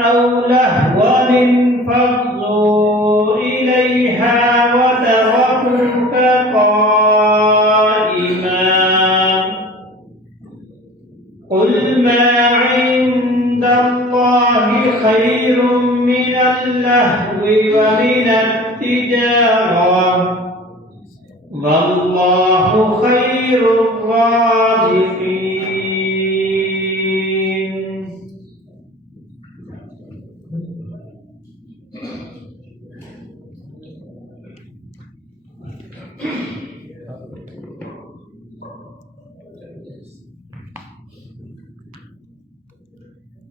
أو لهوا انفضوا إليها وتركوك قائما قل ما عند الله خير من اللهو ومن التجارة والله خير الرازقين.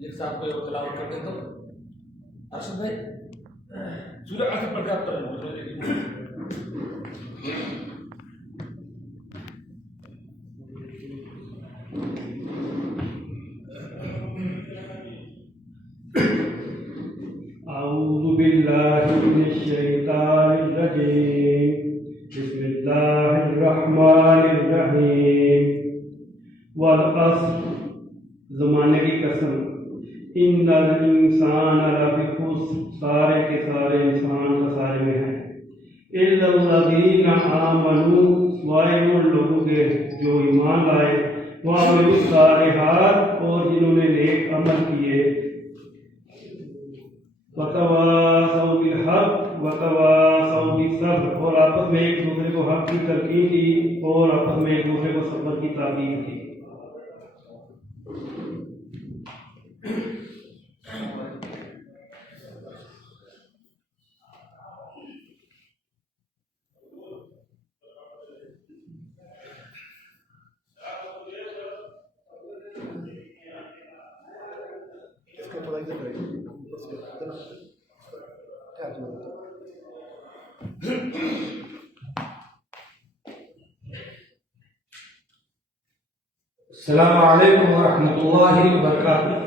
ایک صاحب کو تلاوت کرتے تو ارشد بھائی سورہ اصل پڑھ کے آپ کریں أعوذ بالله من الشيطان الرجيم بسم الله الرحمن الرحيم والعصر زمانے کی قسم ان الانسان لفی خسر سارے کے سارے انسان خسارے میں ہیں الا الذین آمنوا سوائے ان لوگوں کے جو ایمان لائے وعملوا الصالحات اور جنہوں نے نیک عمل کیے وتواصوا بالحق وتواصوا بالصبر اور آپس میں ایک دوسرے کو حق کی تلقین کی اور آپس میں ایک دوسرے کو صبر کی تاکید کی. السلام علیکم ورحمۃ اللہ وبرکاتہ.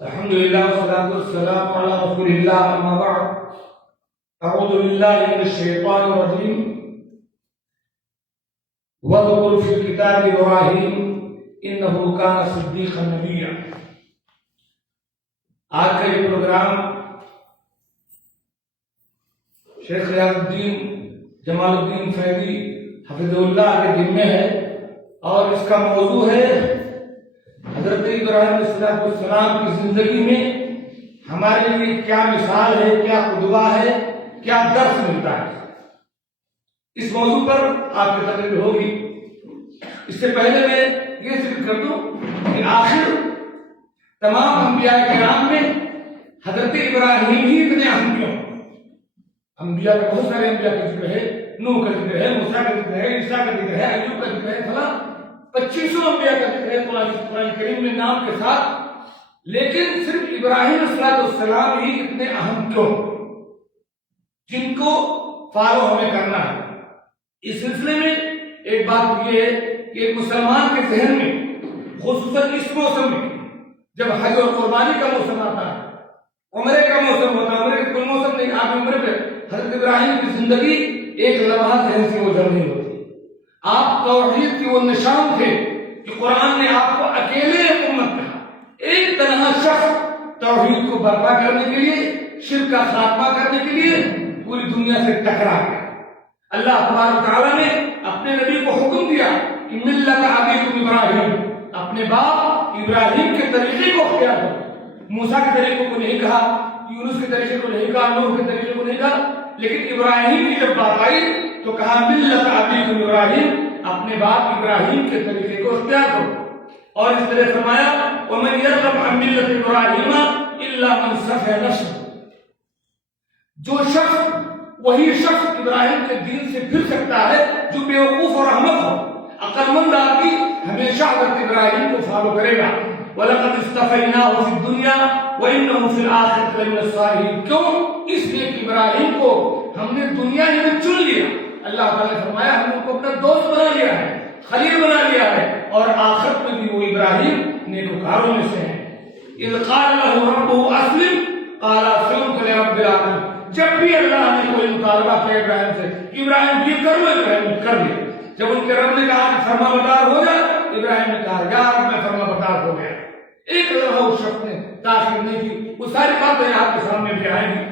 الحمدللہ والصلاۃ والسلام علی رسول اللہ اما بعد. اعوذ باللہ من الشیطان الرجیم. واذکر فی الکتاب ابراہیم انہ کان صدیقا نبیا. آج کا یہ پروگرام شیخ ریاض الدین جمال الدین فیضی حفظہ اللہ کے دل میں ہے اور اس کا موضوع ہے حضرت ابراہیم علیہ السلام کی زندگی میں ہمارے لیے کیا مثال ہے, کیا قدوہ ہے, کیا درس ملتا ہے. اس موضوع پر آپ کی تقریر ہوگی. اس سے پہلے میں یہ ذکر کر دوں کہ آخر تمام انبیاء کرام میں حضرت ابراہیم ہی اتنے اہم کیوں؟ انبیاء کا بہت سارے انبیاء کا ذکر ہے, نوح کا ذکر ہے, موسیٰ کا ذکر ہے, عیسیٰ کا ذکر ہے, ایوب کا ذکر ہے, فلاں 2500 انبیاء کا ذکر ہے قرآن کریم میں نام کے ساتھ. لیکن صرف ابراہیم علیہ السلام ہی اتنے اہم کیوں جن کو فالو ہمیں کرنا ہے؟ اس سلسلے میں ایک بات یہ ہے کہ ایک مسلمان کے ذہن میں خصوصاً اس موسم میں جب حج اور قربانی کا موسم آتا ہے, عمرے کا موسم ہوتا ہے, عمرے کا کوئی موسم نہیں, آپ عمرے پہ حضرت ابراہیم کی زندگی ایک لمحہ ذہن سے اوجھل نہیں ہوتی. آپ توحید کی وہ نشان تھے کہ قرآن نے آپ کو اکیلے امت کہا, ایک تنہا شخص توحید کو برپا کرنے کے لیے, شرک کا خاتمہ کرنے کے لیے پوری دنیا سے ٹکرا گیا. اللہ تبارک تعالیٰ نے اپنے نبی کو حکم دیا کہ ملت ابیکم ابراہیم, اپنے باپ ابراہیم کے طریقے کو اختیار کرو. موسیٰ کے طریقے کو نہیں کہا, یونس کے طریقے کو نہیں کہا, نوح کے طریقے کو نہیں کہا, لیکن ابراہیم کی جب بات آئی تو کہا ملت ابیکم ابراہیم, اپنے باپ ابراہیم کے طریقے کو اختیار کرو. اور اس طرح فرمایا ومن یرغب عن ملت ابراہیم الا من صفح نفسه, جو شخص وہی شخص ابراہیم کے دین سے پھر سکتا ہے جو بیوقوف اور احمق ہو. عقل مند آدمی ہمیشہ حضرت ابراہیم کو فالو کرے گا. وَلَقَدْ اصْطَفَيْنَاهُ فِي الدُّنْيَا وَإِنَّهُ فِي الْآخِرَةِ لَمِنَ الصَّالِحِينَ. کیوں؟ اس لیے کہ ابراہیم کو ہم نے دنیا ہی میں چن لیا. اللہ تعالیٰ نے فرمایا ہم ان کو اپنا دوست بنا لیا ہے, خلیل بنا لیا ہے, اور آخرت میں بھی وہ ابراہیم نیکوکاروں میں سے ہیں. اِذْ قَالَ لَهُ رَبُّهُ أَسْلِمْ قَالَ أَسْلَمْتُ لِرَبِّ الْعَالَمِينَ. جب بھی اللہ نے کوئی مطالبہ کیا ابراہیم سے, ابراہیم یہ کر لو, ابراہیم نے کر لیا. جب ان کے رب نے کہا کہ فرما بردار ہو جائے, ابراہیم نے کہا یار میں فرما بردار ہو گیا. ایک لمحہ اس شخص نے تاخیر کرنی تھی، وہ ساری باتیں آپ کے سامنے بھی آئیں گی۔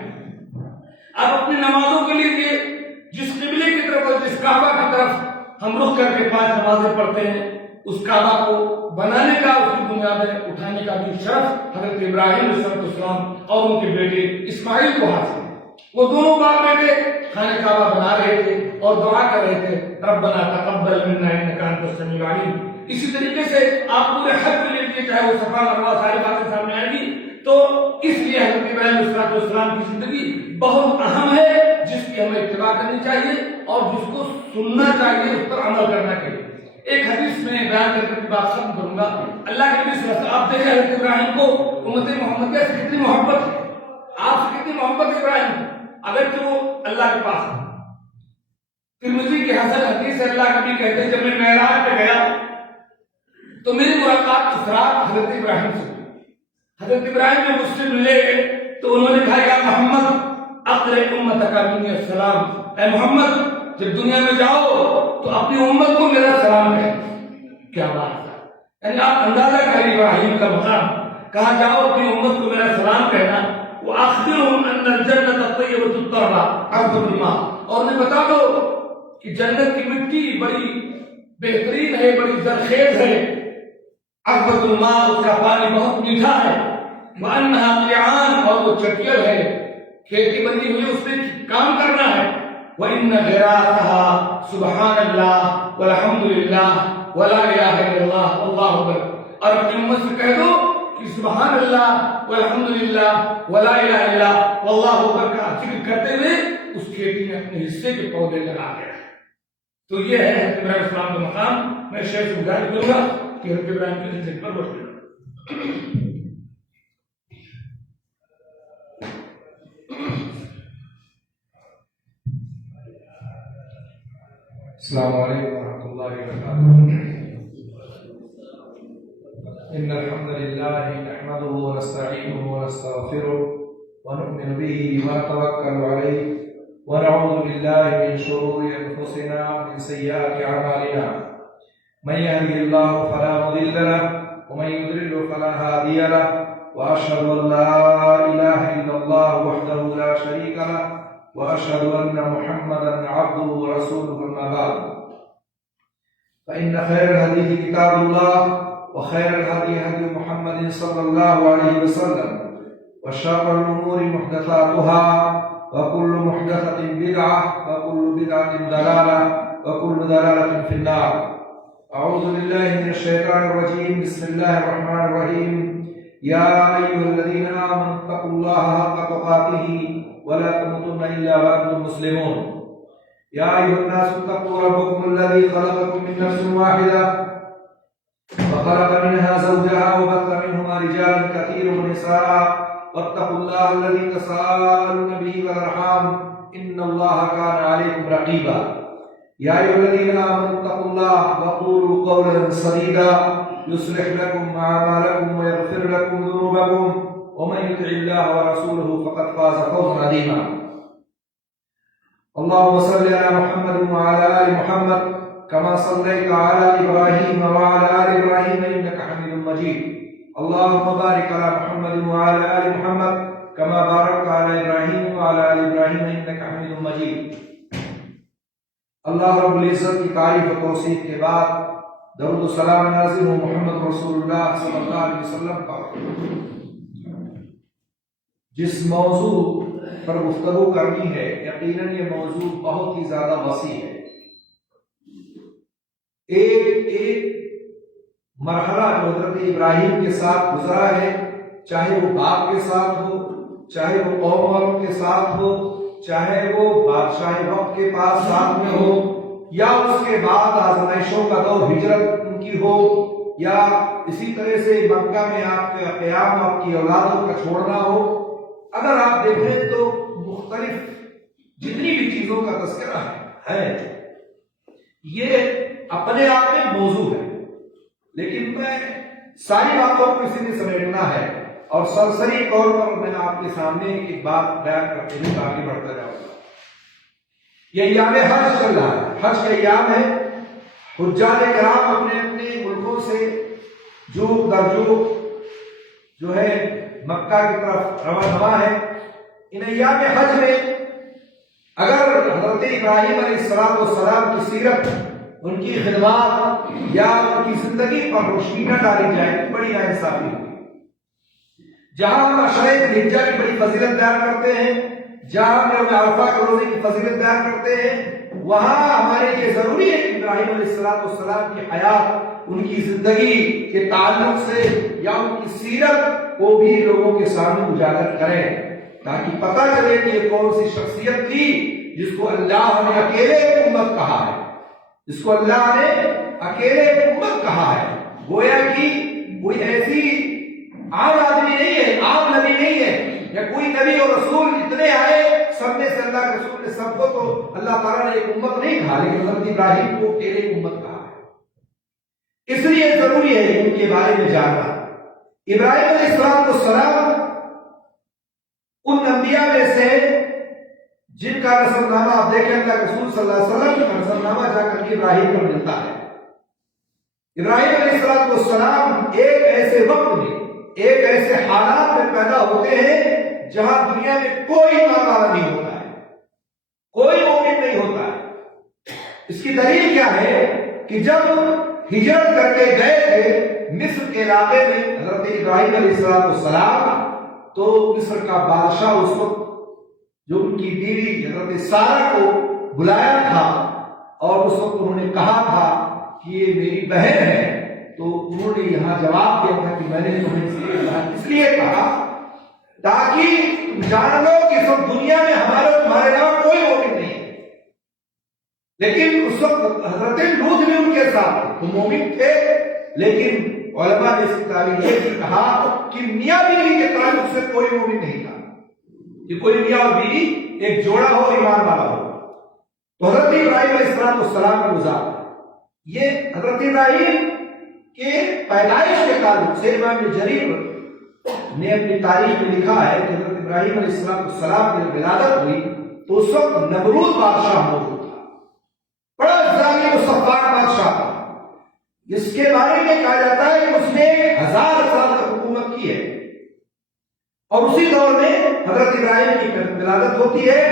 آپ اپنی نمازوں کے لیے جس قبلے کی طرف اور جس کعبہ کی طرف ہم رخ کر کے 5 نمازیں پڑھتے ہیں، اس کعبہ کو بنانے کا، اس کی بنیادیں اٹھانے کا بھی شرف حضرت ابراہیم علیہ السلام اور ان کے بیٹے اسماعیل کو حاصل ہے۔ وہ دونوں باپ بیٹے خانہ کعبہ بنا رہے تھے اور دعا کر رہے تھے، ربنا تقبل منا انک انت السمیع العلیم۔ اسی طریقے سے آپ پورے حج کے لیے چاہے وہ صفا مروا ساری باتیں سامنے آئیں گی، تو اس لیے حضرت ابراہیم علیہ السلام کی زندگی بہت اہم ہے، جس کی ہمیں اتباع کرنی چاہیے اور جس کو سننا چاہیے، اس پر عمل کرنا چاہیے۔ ایک حدیث میں بیان کر کے بات ختم کروں گا۔ اللہ کے نبی صلی اللہ علیہ وسلم، آپ دیکھیں حضرت ابراہیم کو امت محمد سے کتنی محبت ہے، آپ سے کتنی محبت ہے ابراہیم کو، اگرچہ وہ اللہ کے پاس ہے۔ ترمذی کی حسن حدیث ہے، اللہ کے نبی کہتے ہیں جب میں معراج پہ گیا تو میری ملاقات اسراء حضرت ابراہیم سے ہوئی۔ حضرت ابراہیم نے مجھ سے ملے تو انہوں نے کہا یا محمد اقرئ امتک منی السلام، اے محمد جب دنیا میں جاؤ تو اپنی امت کو میرا سلام کہنا۔ کیا بات ہے، یعنی آپ اندازہ کریں ابراہیم کا مقام، کہا جاؤ اپنی امت کو میرا سلام کہنا، وَأَخْبِرْهُمْ أَنَّ الْجَنَّةَ الطَّيِّبَةُ التُّرْبَةُ عَذْبَةُ الْمَاءِ، اور انہیں بتا دو کہ جنت کی مٹی بڑی بہترین ہے، بڑی زرخیز ہے، عذبۃ الماء، اس کا پانی بہت میٹھا ہے، وَأَنَّهَا قِيعَانٌ، اور وہ چٹیل ہے، کھیتی بندی ہوئی اس میں کام کرنا ہے، وَإِنَّ غِرَاسَهَا سُبْحَانَ اللَّهِ وَالْحَمْدُ لِلَّهِ وَلَا إِلَٰهَ إِلَّا اللَّهُ وَاللَّهُ أَكْبَرُ، اور اپنی امت سے کہہ دو کہ سبحان اللہ والحمد للہ ولا الہ الا واللہ اکبر کا ذکر کرتے ہوئے اس کھیتی میں اپنے حصے کے پودے لگا دیا۔ تو یہ ہے حضرت ابراہیم علیہ السلام کا مقام۔ میں شیخ سے گزارش کروں گا کہ حضرت ابراہیم کے ذکر پر روشنی ڈالیں۔ السلام علیکم ورحمۃ اللہ وبرکاتہ۔ ان الحمد للہ نحمده ونستعینه ونستغفره ونؤمن به ونتوکل علیہ ونعوذ باللہ من شرور انفسنا ومن سیئات اعمالنا، من یهده اللہ فلا مضل له ومن یضلل فلا هادی له، واشهد ان لا الہ الا اللہ وحدہ لا شریک له، واشهد ان محمدا عبده ورسوله، اما بعد فان خیر الحدیث کتاب اللہ وخير الهدي هدي محمد صلى الله عليه وسلم، وشر الأمور محدثاتها، وكل محدثة بدعة، وكل بدعة ضلالة، وكل ضلالة في النار۔ أعوذ بالله من الشيطان الرجيم، بسم الله الرحمن الرحيم، يا أيها الذين آمنوا اتقوا الله حق تقاته ولا تموتن إلا وأنتم مسلمون۔ يا أيها الناس اتقوا ربكم الذي خلقكم من نفس واحدة وخلق منها زوجها وبث منهما رجالا كثيرا ونساء، واتقوا الله الذي تساءلون به والارحام ان الله كان عليكم رقيبا۔ يا ايها الذين امنوا اتقوا الله وقولوا قولا سديدا يصلح لكم اعمالكم ويغفر لكم ذنوبكم، ومن يطع الله ورسوله فقد فاز فوزا عظيما۔ اللهم صل على محمد وعلى ال محمد كما صليت على إبراهيم وعلى آل إبراهيم إنك حميد مجيد، اللهم بارك على محمد وعلى آل محمد كما باركت على إبراهيم وعلى آل إبراهيم إنك حميد مجيد۔ اللہ رب العزت کی تعریف و توصیف کے بعد درود و سلام نازل ہو محمد رسول اللہ صلی اللہ علیہ وسلم پر۔ جس موضوع پر گفتگو کرنی ہے، یقیناً یہ موضوع بہت ہی زیادہ وسیع ہے۔ ایک مرحلہ جو حضرت ابراہیم کے ساتھ گزرا ہے، چاہے وہ باپ کے ساتھ ہو، چاہے وہ قوم والوں کے ساتھ ہو، چاہے وہ بادشاہ وقت کے پاس ساتھ میں ہو، یا اس کے بعد آزمائشوں کا دور ہجرت ان کی ہو، یا اسی طرح سے مکہ میں آپ کا قیام، آپ کی اولادوں کا چھوڑنا ہو، اگر آپ دیکھیں تو مختلف جتنی بھی چیزوں کا تذکرہ ہے یہ اپنے آپ میں موضوع ہے، لیکن میں ساری باتوں کو اسی میں سمیٹنا ہے اور سرسری طور پر میں آپ کے سامنے ایک بات بیان کرتے ہوئے آگے بڑھتا جاؤں گا۔ یہ ایام حج چل رہا ہے، حج کا ایام ہے، حجاج کرام اپنے اپنے ملکوں سے جو جو ہے مکہ کی طرف رواں ہے۔ ان ایام حج میں اگر حضرت ابراہیم علیہ السلام کی سیرت، ان کی خدمات یا ان کی زندگی پر روشنی نہ ڈالی جائے تو بڑی ناانصافی ہوگی۔ جہاں ہم عشرہ ذی الحجہ کی بڑی فضیلت بیان کرتے ہیں، جہاں ہم یوم عرفہ کے روزے کی فضیلت بیان کرتے ہیں، وہاں ہمارے لیے ضروری ہے کہ ابراہیم علیہ السلام کی حیات، ان کی زندگی کے تعلق سے یا ان کی سیرت کو بھی لوگوں کے سامنے اجاگر کریں، تاکہ پتہ چلے کہ یہ کون سی شخصیت تھی جس کو اللہ نے اکیلے امت کہا ہے، جس کو اللہ نے اکیلے امت کہا ہے۔ گویا کہ کوئی ایسی عام آدمی نہیں ہے، عام نبی نہیں ہے، یا کوئی نبی اور رسول اتنے آئے سب میں سے اللہ کے رسول نے سب کو تو اللہ تعالیٰ نے ایک امت نہیں کہا، لیکن حضرت ابراہیم کو اکیلے امت کہا ہے۔ اس لیے ضروری ہے ان کے بارے میں جاننا۔ ابراہیم علیہ السلام ان انبیاء میں سے جن کا نسب نامہ آپ دیکھیں، اللہ کے رسول صلی اللہ علیہ وسلم کا نسب نامہ جا کر کے ابراہیم پر ملتا ہے۔ ابراہیم علیہ السلام ایک ایسے وقت میں، ایک ایسے حالات میں پیدا ہوتے ہیں جہاں دنیا میں کوئی ایمان والا نہیں ہوتا ہے، کوئی مومن نہیں ہوتا ہے۔ اس کی دلیل کیا ہے کہ جب ہجرت کر کے گئے تھے مصر کے علاقے میں حضرت ابراہیم علیہ السلام، تو مصر کا بادشاہ اس وقت جو ان کی بیوی حضرت سارہ کو بلایا تھا اور اس وقت انہوں نے کہا تھا کہ یہ میری بہن ہے، تو انہوں نے یہاں جواب دیا تھا کہ میں نے تمہیں اس لیے کہا تاکہ تم جان لو کہ سب دنیا میں تمہارے علاوہ کوئی مومن نہیں ہے۔ لیکن اس وقت حضرت لوط بھی ان کے ساتھ تو مومن تھے، لیکن علماء نے اس کی تعریف یہ بھی کہا کہ میاں بیوی کے تعلق سے کوئی مومن نہیں تھا، کہ کوئی میاں اور بیوی ایک جوڑا ہو، ایمان والا ہو۔ تو حضرت ابراہیم علیہ السلام کا گزار یہ حضرت ابراہیم کے پیدائش کے تعلق سے امام جریر نے اپنی تاریخ میں لکھا ہے کہ حضرت ابراہیم علیہ السلام کی ولادت ہوئی تو اس وقت نمرود بادشاہ موجود تھا، بڑا ظالم و سفاک بادشاہ تھا، جس کے بارے میں کہا جاتا ہے کہ اس نے 1000 سال تک حکومت کی ہے، اور اسی دور میں حضرت ابراہیم کی ولادت ہوتی ہے۔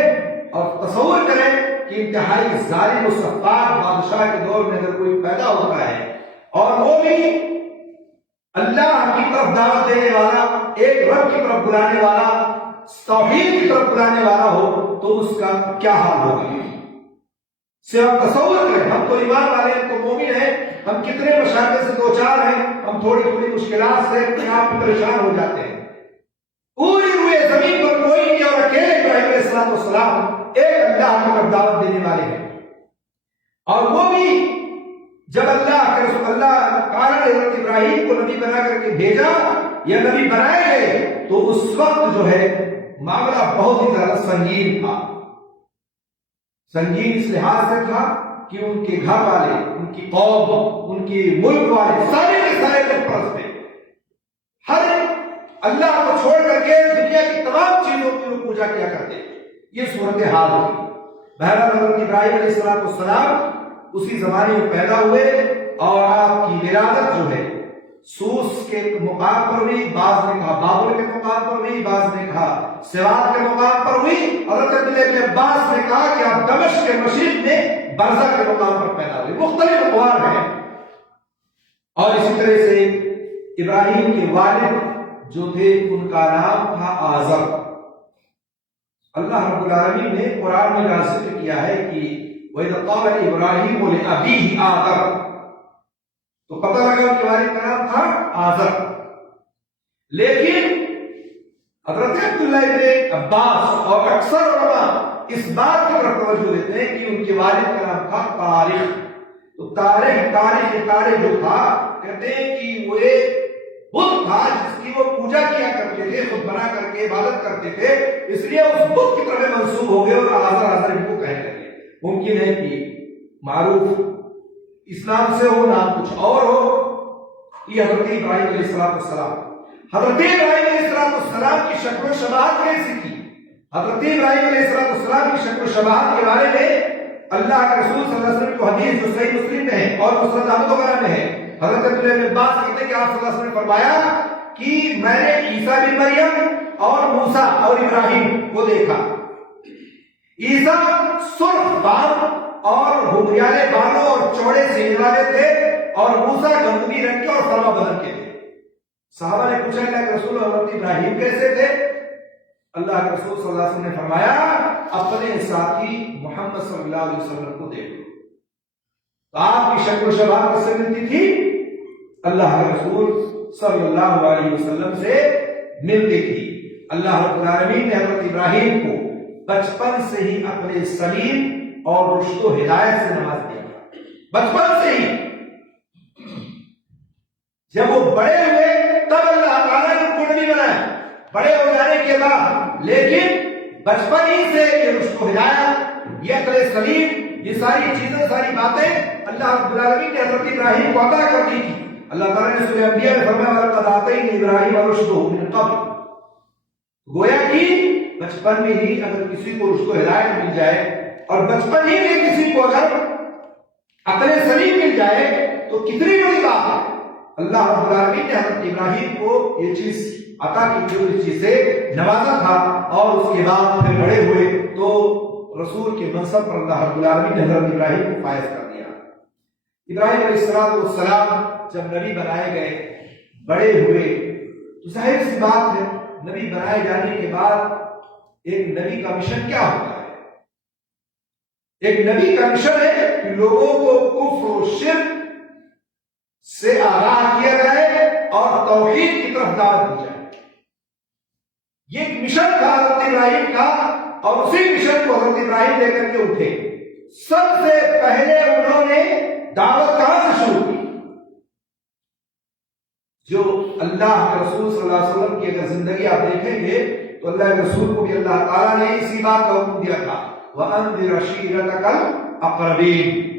اور تصور کریں کہ انتہائی ظالم و سفاک بادشاہ کے دور میں اگر کوئی پیدا ہوتا ہے اور وہ بھی اللہ کی طرف دعوت دینے والا، ایک رب کی طرف بلانے والا، توحید کی طرف بلانے والا ہو تو اس کا کیا حال ہوگا۔ صرف تصور کریں، ہم تو ایمان والے ہیں، تو مومن ہیں، ہم کتنے مشاکل سے دوچار ہیں، ہم تھوڑی تھوڑی مشکلات سے اپنے آپ پریشان ہو جاتے ہیں۔ پوری روئے زمین پر کوئی نہیں اور اکیلے ابراہیم علیہ السلام ایک اللہ کی طرف دعوت دینے والے ہیں، اور وہ بھی جب اللہ کے رسول اللہ تعالیٰ نے حضرت ابراہیم کو نبی بنا کر کے بھیجا یا نبی بنائے گئے تو اس وقت جو ہے معاملہ بہت ہی زیادہ سنگین تھا۔ سنگین اس لحاظ سے تھا کہ ان کے گھر والے، ان کی قوم، ان کے ملک والے سارے کے سارے بت پرست تھے، ہر اللہ کو چھوڑ کر کے دنیا کی تمام چیزوں کی وہ پوجا کیا کرتے، یہ صورتحال تھی۔ بہرحال حضرت ابراہیم علیہ السلام اسی زمانے میں پیدا ہوئے اور آپ کی ولادت جو ہے سوس کے مقام پر ہوئی، بعض نے کہا بابل کے مقام پر ہوئی، بعض نے کہا سوات کے مقام پر ہوئی، حضرت ابن عباس نے کہا کہ آپ دمشق کے مشرق میں برزہ کے مقام پر پیدا ہوئے۔ مختلف اقوال ہیں۔ اور اسی طرح سے ابراہیم کے والد جو تھے ان کا نام تھا آزر۔ اللہ رب العالمین نے قرآن میں ذکر کیا ہے کہ وَإِذْ قَالَ إِبْرَاهِيمُ لِأَبِيهِ آزر، تو پتہ لگا ان کے والد کا نام تھا آزر۔ لیکن حضرت عبداللہ ابن عباس اور اکثر علماء اس بات کی طرف توجہ دیتے ہیں کہ ان کے والد کا نام تھا طارق۔ تو طارق جو تھا، کہتے ہیں کہ وہ ایک بت تھا جس کی وہ پوجا کیا کرتے تھے، خود بنا کر کے عبادت کرتے تھے، اس لیے اس بت کی طرف منسوب ہو گئے اور آزر ان کو کہنے لگے۔ ممکن ہے کہ معروف اسلام سے ہو، نام کچھ اور ہو۔ یہ حضرت ابراہیم علیہ السلام، حضرت ابراہیم علیہ السلام کی شکل و شباہت کیسی تھی؟ حضرت ابراہیم علیہ السلام کی شکل و شباہت کے بارے میں اللہ کے رسول صلی اللہ علیہ وسلم کو حدیث جو صحیح مسلم میں ہے اور مسند احمد وغیرہ میں ہے، حضرت ابن عباس کہتے ہیں کہ آپ صلی اللہ علیہ وسلم نے فرمایا کہ میں نے عیسیٰ بن مریم اور موسیٰ اور ابراہیم کو دیکھا. عیسیٰ سرخ بال اور گھگریالے بالوں اور چوڑے سینے والے تھے اور موسیٰ گندمی رنگ کے اور فرما بدن کے تھے. صحابہ نے پوچھا اللہ کے رسول حضرت ابراہیم کیسے تھے؟ اللہ کے رسول صلی اللہ علیہ وسلم نے فرمایا اپنے ساتھی محمد صلی اللہ علیہ وسلم کو دیکھو. تو آپ کی شکل و شباب کس سے ملتی تھی؟ اللہ کے رسول صلی اللہ علیہ وسلم سے ملتی تھی. اللہ رب العالمین نے حضرت ابراہیم کو بچپن سے ہی اپنے سلیم اور رشد و ہدایت سے نواز دیا. بچپن سے ہی. جب وہ بڑے ہوئے تب اللہ تعالیٰ نے ان کو نبی بنایا بڑے ہو جانے کے بعد، لیکن بچپن ہی سے یہ رشد و ہدایت، یہ عقل سلیم، یہ ساری چیزیں، ساری باتیں اللہ رب العالمین نے حضرت ابراہیم کو عطا کر دی تھی. اللہ تعالیٰ نے سورہ انبیاء میں فرمایا وَلَقَدْ آتَيْنَا إِبْرَاهِيمَ رُشْدَهُ مِن قَبْلُ. گویا کہ بچپن میں ہی اگر کسی کو رشد و ہدایت مل جائے اور بچپن ہی میں کسی کو اگر عقل سلیم مل جائے تو کتنی بڑی بات ہے. اللہ رب العالمین نے حضرت ابراہیم کو یہ چیز عطا کی تھی، اس چیز سے نوازا تھا، اور اس کے بعد پھر بڑے ہوئے تو رسول کے منصب پر اللہ رب العالمین نے حضرت ابراہیم کو فائز کر دیا. ابراہیم علیہ السلام جب نبی بنائے گئے، بڑے ہوئے، تو ظاہر سی بات ہے نبی بنائے جانے کے بعد ایک نبی کا مشن کیا ہوتا ہے؟ ایک نبی کا مشن ہے کہ لوگوں کو کفر و شرک سے آگاہ کیا جائے اور توحید کی طرف دعوت دی جائے. یہ ایک مشن تھا حضرت ابراہیم کا، اور اسی مشن کو حضرت ابراہیم لے کر کے اٹھے. سب سے پہلے انہوں نے دعوت کہاں سے شروع کی؟ جو اللہ کے رسول صلی اللہ علیہ وسلم کی اگر زندگی آپ دیکھیں گے تو اللہ کے رسول کو بھی اللہ تعالیٰ نے اسی بات کا حکم دیا تھا وَأَنذِرْ عَشِيرَتَكَ الْأَقْرَبِينَ.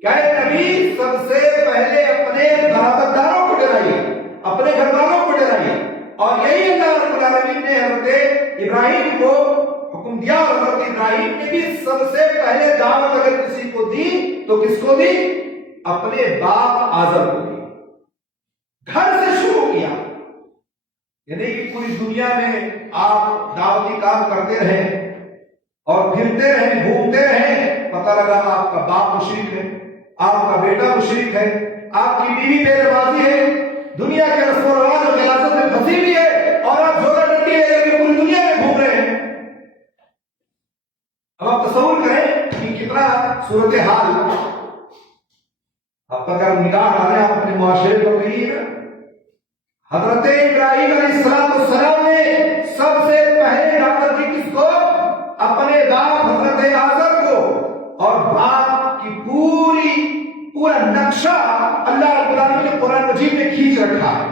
کیا نبی سب سے پہلے اپنے قرابت داروں کو ڈرائیے، اپنے گھر والوں کو ڈرائیے. اور یہی اللہ رب العالمین نے حضرت ابراہیم کو حکم دیا، اور حضرت ابراہیم نے بھی سب سے پہلے دعوت اگر کسی کو دی تو کس کو دی؟ اپنے باپ آزر کو دی. گھر سے شروع کیا. یعنی کہ پوری دنیا میں آپ دعوتی کام کرتے رہیں اور پھرتے رہیں، گھومتے رہیں، پتہ لگا آپ کا باپ مشرک ہے، آپ کا بیٹا مشرک ہے، آپ کی بیوی بے نمازی ہے، دنیا کے رسم و رواج اور غلاظت میں پھنسی ہوئی ہے، اور آپ جھولا ڈنڈی لے کر کے پوری دنیا میں گھوم رہے ہیں. اب آپ تصور کریں کہ کتنا صورتحال. آپ کا اگر نگاہ ڈالیں آپ اپنے معاشرے پر بھی ہے. حضرت ابراہیم علیہ السلام نے سب سے پہلے دعوت دی کس کو؟ اپنے باپ حضرت آزر کو. اور باپ کی پورا نقشہ اللہ رب العالمین نے قرآن مجید میں کھینچ رکھا ہے.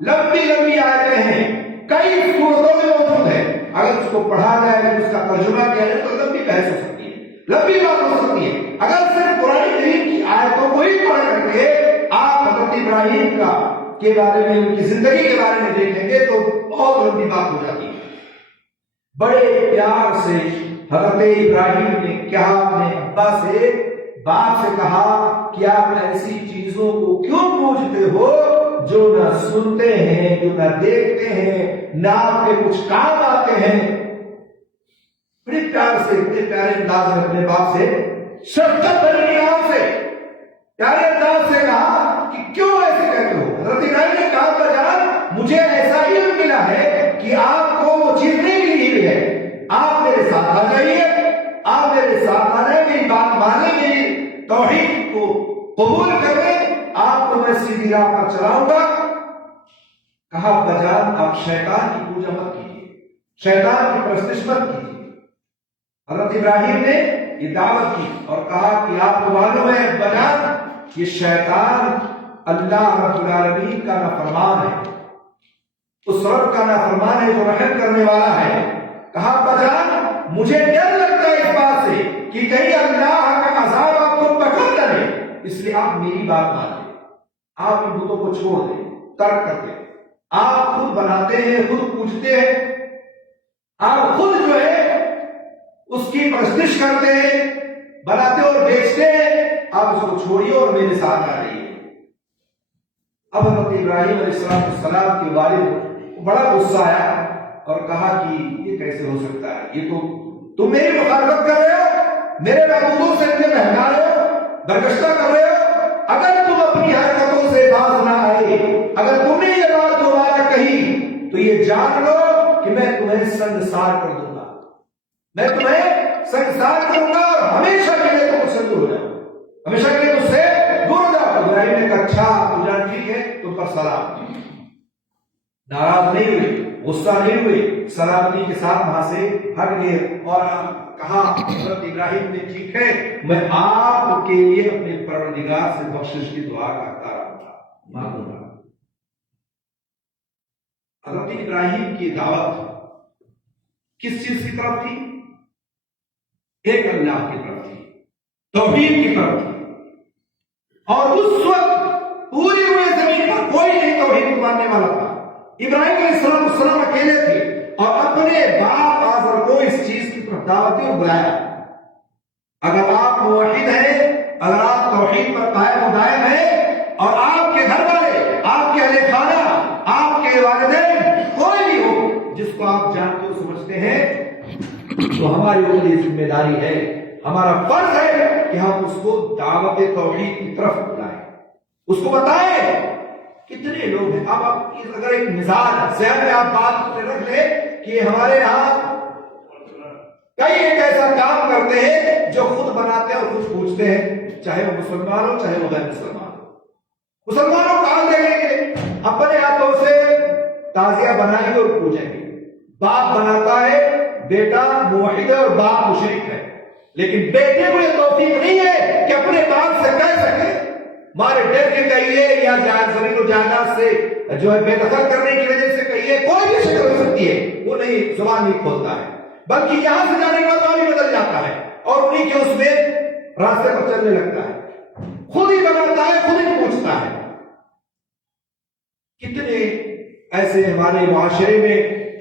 لمبی لمبی آیتیں ہیں، کئی سورتوں میں موجود ہے. اگر اس کو پڑھا جائے، اس کا ترجمہ کیا جائے تو لمبی بحث ہو سکتی ہے، لمبی بات ہو سکتی ہے. اگر صرف قرآن کریم کی آیتوں کو ہی پڑھ کر کے آپ حضرت ابراہیم کے بارے میں، ان کی زندگی کے بارے میں دیکھیں گے تو بہت لمبی بات ہو جاتی ہے. بڑے پیار سے حضرت ابراہیم نے کیا اپنے ابا سے، باپ سے کہا کہ آپ ایسی چیزوں کو کیوں پوجتے ہو جو نہ سنتے ہیں، جو نہ دیکھتے ہیں، نہ آپ کے کچھ کام آتے ہیں. بڑے پیار سے، اتنے پیارے انداز میں اپنے باپ سے، شفقت بھری نگاہوں سے، پیارے انداز سے کہا کہ کیوں ایسے کہتے ہو؟ حضرت ابراہیم نے کہا بجان مجھے ایسا علم ملا ہے کہ آپ کو وہ چیز نہیں ملی ہوئی ہے. آپ میرے ساتھ آ جائیے، آپ میرے ساتھ آ جائیں، میری بات مانیں، میری توحید کو قبول کریں، آپ کو میں سیدھی راہ پر چلاؤں گا. کہا بجان آپ شیطان کی پوجا مت کیجیے، شیطان کی پرستش مت کیجیے. حضرت ابراہیم نے یہ دعوت کی اور کہا کہ آپ کو معلوم ہے بجان یہ شیطان اللہ رب العالمین کا نافرمان ہے، اس رب کا نافرمان ہے جو رحم کرنے والا ہے. کہا بجان مجھے ڈر لگتا ہے اس بات سے کہ کہیں اللہ کا عذاب آپ کو پکڑ نہ لے، اس لیے آپ میری بات مانیں، آپ ان بتوں کو چھوڑ دیں، ترک کر دیں. آپ خود بناتے ہیں، خود پوجتے ہیں، آپ خود جو ہے اس کی پرستش کرتے ہیں، بناتے اور بیچتے ہیں. آپ اس کو چھوڑیے اور میرے ساتھ آ رہیے. اب حضرت ابراہیم علیہ السلام کے والد کو بڑا غصہ آیا اور کہا کہ یہ کیسے ہو سکتا ہے، یہ تو تم میری مخالفت کر رہے ہو، میرے معبودوں سے مجھے بہکا رہے ہو، برگشتہ کر رہے ہو، اگر تم اپنی حرکتوں سے باز نہ آئے، اگر تم نے یہ بات دوبارہ کہی تو یہ جان لو کہ میں تمہیں سنگسار کر دوں گا، میں تمہیں سنگسار کروں گا اور ہمیشہ کے لیے تم سے دور ہو جاؤ، ہمیشہ کے لیے تم سے دور ہو جاؤ۔ ابراہیم نے کہا اچھا تو جان ٹھیک ہے، تم پر سلام۔ ناراض نہیں ہوئی، غصہ نہیں ہوئی، سلامتی کے ساتھ وہاں سے ہٹ گئے اور کہا حضرت ابراہیم نے ٹھیک ہے، میں آپ کے لیے اپنے پروردگار سے بخشش کی دعا کرتا رہوں گا، مانگوں گا۔ حضرت ابراہیم کی دعوت کس چیز کی طرف تھی؟ ایک اللہ کی طرف تھی، توحید کی طرف تھی، اور اس وقت پوری ہوئی زمین پر کوئی نہیں توحید کو ماننے والا تھا۔ ابراہیم علیہ السلام اکیلے تھے اور اپنے باپ آزر کو اس چیز کی طرف دعوت دی اور بلایا۔ اگر آپ موحد ہیں، اگر آپ توحید پر قائم و دائم ہیں اور آپ کے گھر والے، آپ کے اہل خانہ، آپ کے والدین کوئی بھی ہو جس کو آپ جانتے و سمجھتے ہیں، تو ہماری اوپر یہ ذمہ داری ہے، ہمارا فرض ہے کہ ہم اس کو دعوت توحید کی طرف بلائیں، اس کو بتائیں۔ کتنے لوگ ہیں، اب اگر ایک مثال ذہن میں آپ بات رکھ لیں کہ ہمارے یہاں کئی ایک ایسا کام کرتے ہیں جو خود بناتے ہیں اور خود پوچھتے ہیں، چاہے وہ مسلمان ہو چاہے وہ غیر مسلمان ہو۔ مسلمانوں کا حال دیکھیں گے، اپنے ہاتھوں سے تازیہ بنائیں گے اور پوجیں گے۔ باپ بناتا ہے، بیٹا موحد ہے اور باپ مشرک ہے، لیکن بیٹے کو یہ توفیق نہیں ہے کہ اپنے باپ سے کہہ سکے مارے ڈر کے کہیے یا زمین و جائیداد سے جو ہے بے دخل کرنے کی وجہ سے کہیے، کوئی بھی شکل ہو سکتی ہے، وہ نہیں زبان نہیں کھولتا ہے، بلکہ یہاں سے جانے کے بعد وہاں بھی بدل جاتا ہے اور انہیں کے اس میں راستے پر چلنے لگتا ہے، خود ہی بناتا ہے، خود ہی پوچھتا ہے۔ کتنے ایسے ہمارے معاشرے میں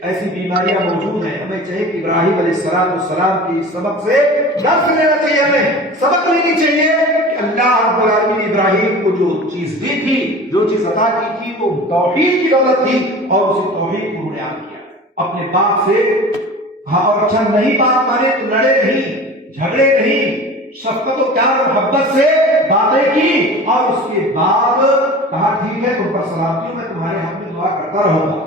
ایسی بیماریاں موجود ہیں۔ ہمیں چاہیے کہ ابراہیم علیہ السلام کی سبق سے درس لینا چاہیے، ہمیں سبق لینی چاہیے کہ اللہ رب العالمین نے ابراہیم کو جو چیز دی تھی، جو چیز عطا کی تھی، وہ توحید کی دولت تھی، اور اسی توحید کو انہوں نے عام کیا اپنے باپ سے۔ ہاں، اور اچھا نہیں بات مانے تو لڑے نہیں، جھگڑے نہیں، شفقت و پیار و محبت سے باتیں کی، اور اس کے بعد کہا ٹھیک ہے تم پر سلامتی ہوں، میں تمہارے حق میں دعا کرتا رہوں گا۔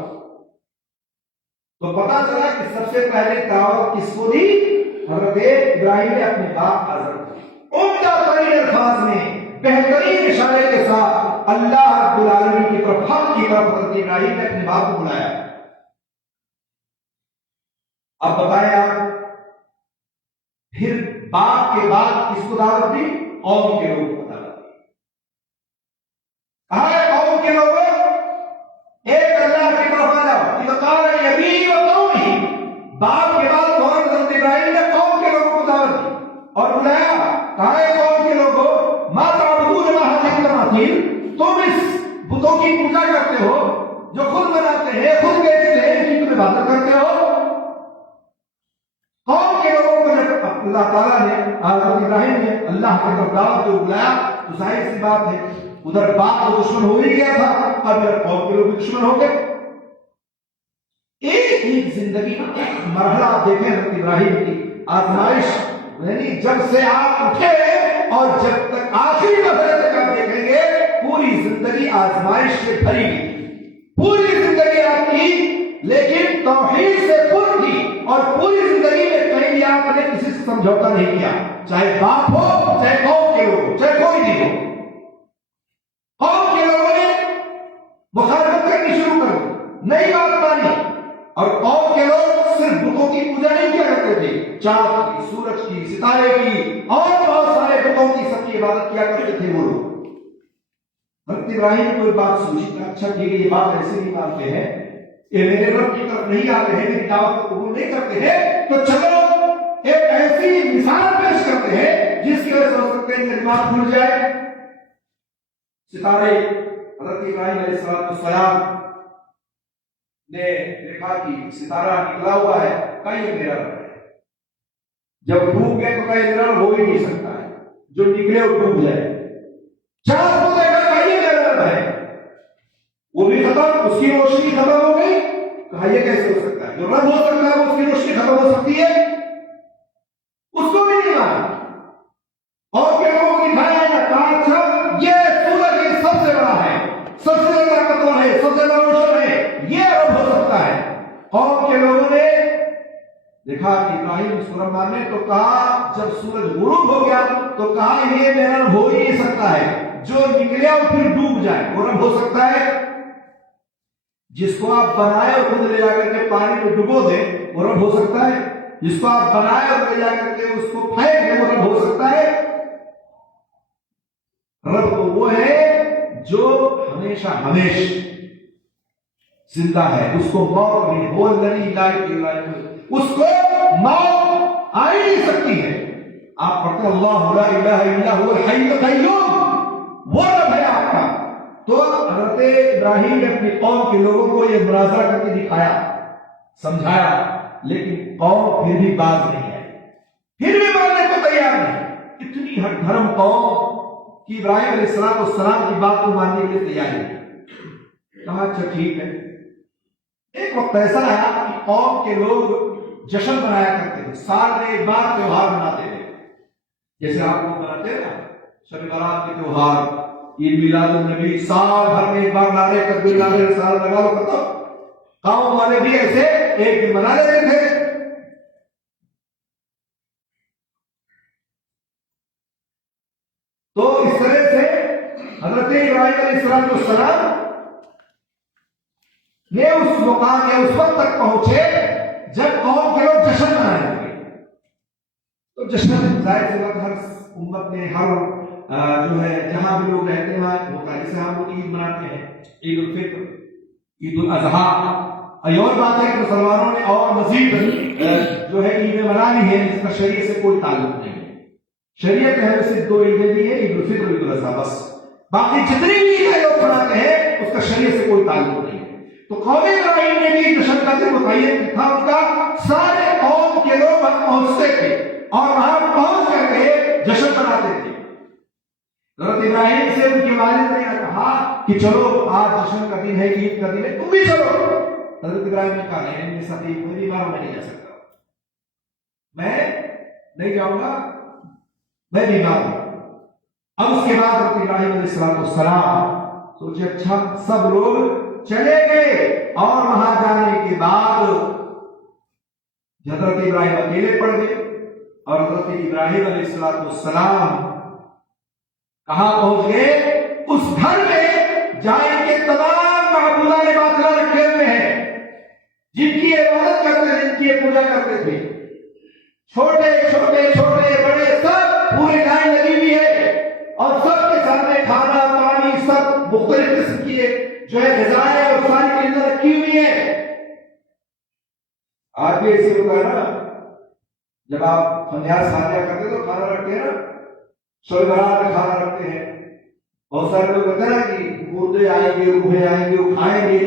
تو پتا چلا کہ سب سے پہلے دعوت کس کو دی؟ حضرت ابراہیم نے اپنے باپ آزر کو عمدہ ترین الفاظ میں بہترین اشارے کے ساتھ اللہ رب العالمین کی طرف، حق کی طرف حضرت ابراہیم نے اپنے باپ کو بلایا۔ اب بتائیں آپ، پھر باپ کے بعد کس کو دعوت دی؟ قوم کے لوگوں کو دعوت دی۔ کہا ہے قوم کے لوگوں، ایک اللہ کی طرف آ جاؤ۔ قال یبی و قومی، باپ کے بعد فوراً حضرت ابراہیم نے قوم کے لوگوں کو دعوت دی اور بلایا۔ کہا ہے قوم کے لوگوں، ما تعبدون ما هذه التماثيل، تم اس بتوں کی پوجا کرتے ہو جو خود بناتے ہیں، خود بیچتے ہیں، ان کی تم عبادت کرتے ہو۔ قوم کے لوگوں کو جب اللہ تعالیٰ نے، حضرت ابراہیم نے اللہ کی طرف دعوت کو بلایا تو ظاہر سی بات ہے ادھر باپ تو دشمن ہو ہی گیا تھا، اب ادھر قوم کے لوگ بھی دشمن ہو گئے۔ ایک ایک زندگی کا ایک مرحلہ آپ دیکھیں حضرت ابراہیم کی آزمائش، یعنی جب سے آپ اٹھے اور جب تک آخری مرحلے تک آپ دیکھیں گے پوری زندگی آزمائش سے بھری ہوئی، پوری زندگی آپ کی لیکن توحید سے پر تھی، اور پوری زندگی میں کہیں بھی آپ نے کسی سے سمجھوتا نہیں کیا، چاہے باپ ہو چاہے قوم کے لوگ ہو چاہے کوئی بھی ہو۔ قوم کے لوگوں نے مخالفت کرنی شروع کر دی، نئی بات مانی، اور قوم کے لوگ صرف بتوں کی پوجا نہیں کیا کرتے تھے، چاند کی، سورج کی، ستارے کی اور بہت سارے بتوں کی سب کی عبادت کیا کرتے تھے وہ لوگ۔ حضرت ابراہیم کو ایک بات سوچی، اچھا ٹھیک ہے یہ بات ایسے نہیں مانتے ہیں، یہ میرے رب کی طرف نہیں آتے ہیں، میری دعوت کو قبول نہیں کرتے ہیں، تو چلو ایک ایسی مثال پیش کرتے ہیں جس کی وجہ سے ہو سکتے ہیں ان کا دماغ کھل جائے۔ ستارے، حضرت ابراہیم علیہ السلام نے دیکھا کہ ستارہ نکلا ہوا ہے، کہیں میرا رب ہے، جب ڈوب گئے تو کہیں میرا رب ہو ہی نہیں سکتا ہے، جو نکلے وہ ڈوب جائے۔ چاند کو دیکھا کہیں میرا رب ہے، وہ بھی ختم، اس کی روشنی ختم ہو گئی. کہا یہ کیسے ہو سکتا ہے؟ جو رب ہو سکتا ہے اس کی روشنی ختم ہو سکتی ہے؟ اس کو بھی نہیں مانا. اور کیا لوگوں کو دکھایا ہے؟ کہا اچھا یہ سورج ہی سب سے بڑا ہے، سب سے طاقتور ہے، سب سے بڑا روشن ہے، یہ رب ہو سکتا ہے. قوم کے لوگوں نے دیکھا کہ ابراہیم اس کو رب ماننے، تو کہا جب سورج غروب ہو گیا تو کہا یہ میرا رب ہو ہی نہیں سکتا ہے، جو نکلے اور پھر ڈوب جائے وہ رب ہو سکتا ہے. جس کو آپ بنائے اور خود لے جا کر کے پانی میں ڈبو دیں وہ رب ہو سکتا ہے. جس کو آپ بنائے اور لے جا کر کے اس کو پھینک دیں وہ رب ہو سکتا ہے. رب تو وہ ہے جو ہمیشہ ہمیش زندہ ہے، اس کو موت نہیں، وہ الذی لا الہ الا ہو، اس کو موت آ ہی نہیں سکتی ہے. آپ پڑھتے ہیں اللہ لا الہ الا هو الحی القیوم، وہ رب ہے آپ کا. تو حضرت ابراہیم نے اپنی قوم کے لوگوں کو یہ مناظرہ کر کے دکھایا، سمجھایا، لیکن قوم پھر بھی باز نہیں ہے، پھر بھی ماننے کو تیار نہیں. اتنی ہٹ دھرم قوم کہ ابراہیم علیہ السلام کی بات کو ماننے کے لیے تیار نہیں. کہا اچھا ٹھیک ہے. ایک وقت ایسا آیا کہ قوم کے لوگ جشن منایا کرتے تھے، سال میں ایک بار تہوار مناتے تھے. جیسے آپ لوگ مناتے ہیں نا شب برات کے تہوار، عید میلاد النبی، سال بھر میں ایک بار نعرے تکبیر نعرے رسالت لگا لو ختم. قوم والے بھی ایسے ایک دن منا لیتے تھے. تو اس طرح سے حضرت ابراہیم علیہ السلام نے اس مقام یا اس وقت تک پہنچے جب قوم کے لوگ جشن منائے ہوئے. تو جشن ظاہر سی بات ہر امت میں، ہر جو ہے جہاں بھی لوگ رہتے ہیں ہوتا ہے. جیسے ہم لوگ عید مناتے ہیں، عید الفطر، عید الاضحیٰ. یہ اور بات ہے کہ مسلمانوں نے اور مزید جو ہے عیدیں منانی ہے جس کا شریعت سے کوئی تعلق نہیں ہے. شریعت ہے صرف دو عیدیں دی ہیں، عید الفطر اور عید الاضحیٰ، بس. باقی جتنی بھی عیدیں لوگ مناتے ہیں اس کا شریعت سے کوئی تعلق نہیں ہے. تو قوم ابراہیم نے بھی جشن کا دن متعین تھا ان کا. سارے قوم کے لوگ وہاں پہنچتے تھے اور وہاں پہنچ کر کے جشن مناتے تھے. حضرت ابراہیم سے ان کے والد نے کہا کہ چلو آج جشن کا دن ہے، عید کا دن ہے، تم بھی چلو. حضرت ابراہیم نے کہا نہیں، میرے ساتھ میری بار میں نہیں جا سکتا، میں نہیں جاؤں گا، میں بیمار ہوں. اب اس کے بعد حضرت ابراہیم علیہ السلام سوچے اچھا سب لوگ چلے گئے اور وہاں جانے کے بعد حضرت ابراہیم اکیلے پڑ گئے. اور حضرت ابراہیم علیہ السلام کہاں پہنچ گئے؟ اس گھر میں جائیں کے تمام معبودان باطلہ رکھے ہوئے ہیں جن کی عبادت کرتے تھے، جن کی پوجا کرتے تھے. چھوٹے چھوٹے چھوٹے بڑے سب پوری لائن لگی ہوئی ہے اور سب کے سامنے کھانا پانی سب مختلف قسم کی جو ہے غذائیں اور ساری چیزیں رکھی ہوئی ہیں. آج بھی ایسے ہوتا ہے نا، جب آپ فنیاس خانیہ کرتے تو کھانا رکھتے ہیں نا، شب برات میں کھانا رکھتے ہیں. بہت سارے لوگ کہتے ہیں نا کہ مردے آئیں گے، روحیں آئیں گے، وہ کھائیں گے.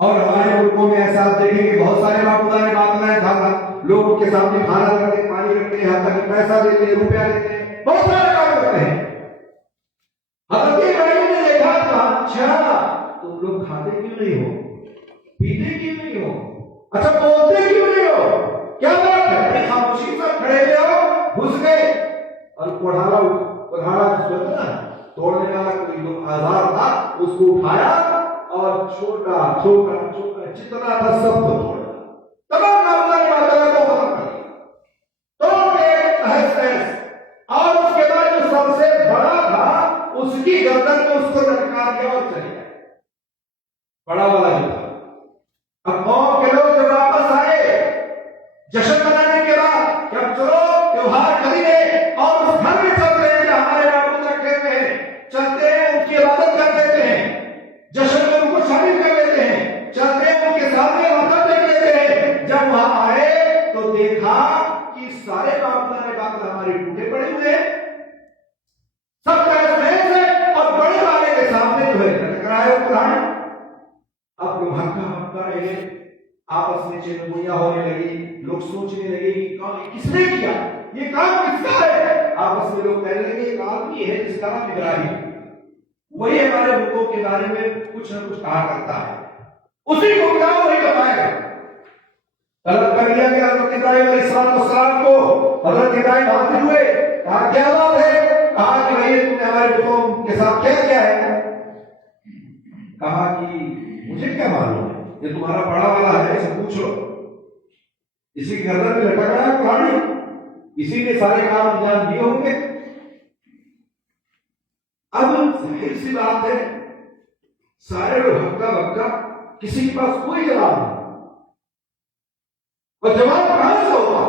اور ہمارے ملکوں میں ایسا آپ دیکھیں گے بہت سارے معبودان باطلہ ہیں، کھانا لوگوں کے سامنے کھانا رکھتے ہیں، پانی رکھتے ہیں، یہاں تک پیسہ دیتے ہیں، روپیہ دیتے ہیں، بہت سارے کام کرتے ہیں. حضرت ابراہیم نے دیکھا کہ اچھا تم لوگ کھاتے کیوں نہیں ہو، پیتے کیوں نہیں ہو، اچھا بولتے کیوں نہیں ہو، کیا بات ہے؟ بڑی خاموشی سے کھڑے ہوئے ہو، گھس گئے. اور کوڑھالا جس کو نا توڑنے والا کوئی لوگ آزار تھا، اس کو اٹھایا اور چھوٹا چھوٹا چھوٹا جتنا تھا سب کو توڑا، تمام معبودان باطلہ کو ختم کر دیا، توڑ کے تہس تہس. اور اس کے بعد جو سب سے بڑا تھا اس کی گردن میں اس کو لٹکا دیا اور چلے گئے، بڑا والا جو تھا. اب قوم کے لوگ جب واپس آئے جشن منانے کے بعد کہ اب چلو تہوار کر ہے اور اس گھر میں چلتے ہیں جہاں ہمارے معبود رکھے ہوئے ہیں، چلتے ہیں ان کی عبادت کر لیتے ہیں، جشن میں ان کو شامل کر لیتے ہیں، چلتے ہیں ان کے سامنے وقت دیکھ لیتے ہیں. جب وہاں آئے تو دیکھا کہ سارے معبودان باطلہ ہمارے ٹوٹے پڑے ہوئے ہیں، سب کا محض ہے اور بڑے والے کے سامنے جو ہے ٹکرائے قرآن. اب لوگ ہکا رہے، آپس میں چنگویاں ہونے لگی، لوگ سوچنے لگے کہ کس نے کیا، یہ کام کس کا ہے. آپس میں لوگ کہنے لگے ایک آدمی ہے جس کا نام ابراہیم، وہی ہمارے حقوق کے بارے میں کچھ نہ کچھ کہا کرتا ہے، اسی کو کیا وہی بتائے گا۔ طلب کر لیا کہ حضرت ابراہیم علیہ السلام کو حضرت ابراہیم حاضر ہوئے، کہا کیا بات ہے؟ کہا کہ بھائی تم نے ہمارے بتوں کے ساتھ کیا کیا ہے؟ کہا کہ مجھے کیا معلوم ہے، یہ تمہارا بڑا والا ہے، اسے پوچھ لو، اسی کے گردن میں لٹک رہا ہے کہانی، اسی نے سارے کام انجام دیے ہوں گے۔ اب ظاہر سی بات ہے سارے لوگ ہکا بکا، کسی کے پاس کوئی جواب نہیں، اور جواب کہاں سے ہوگا؟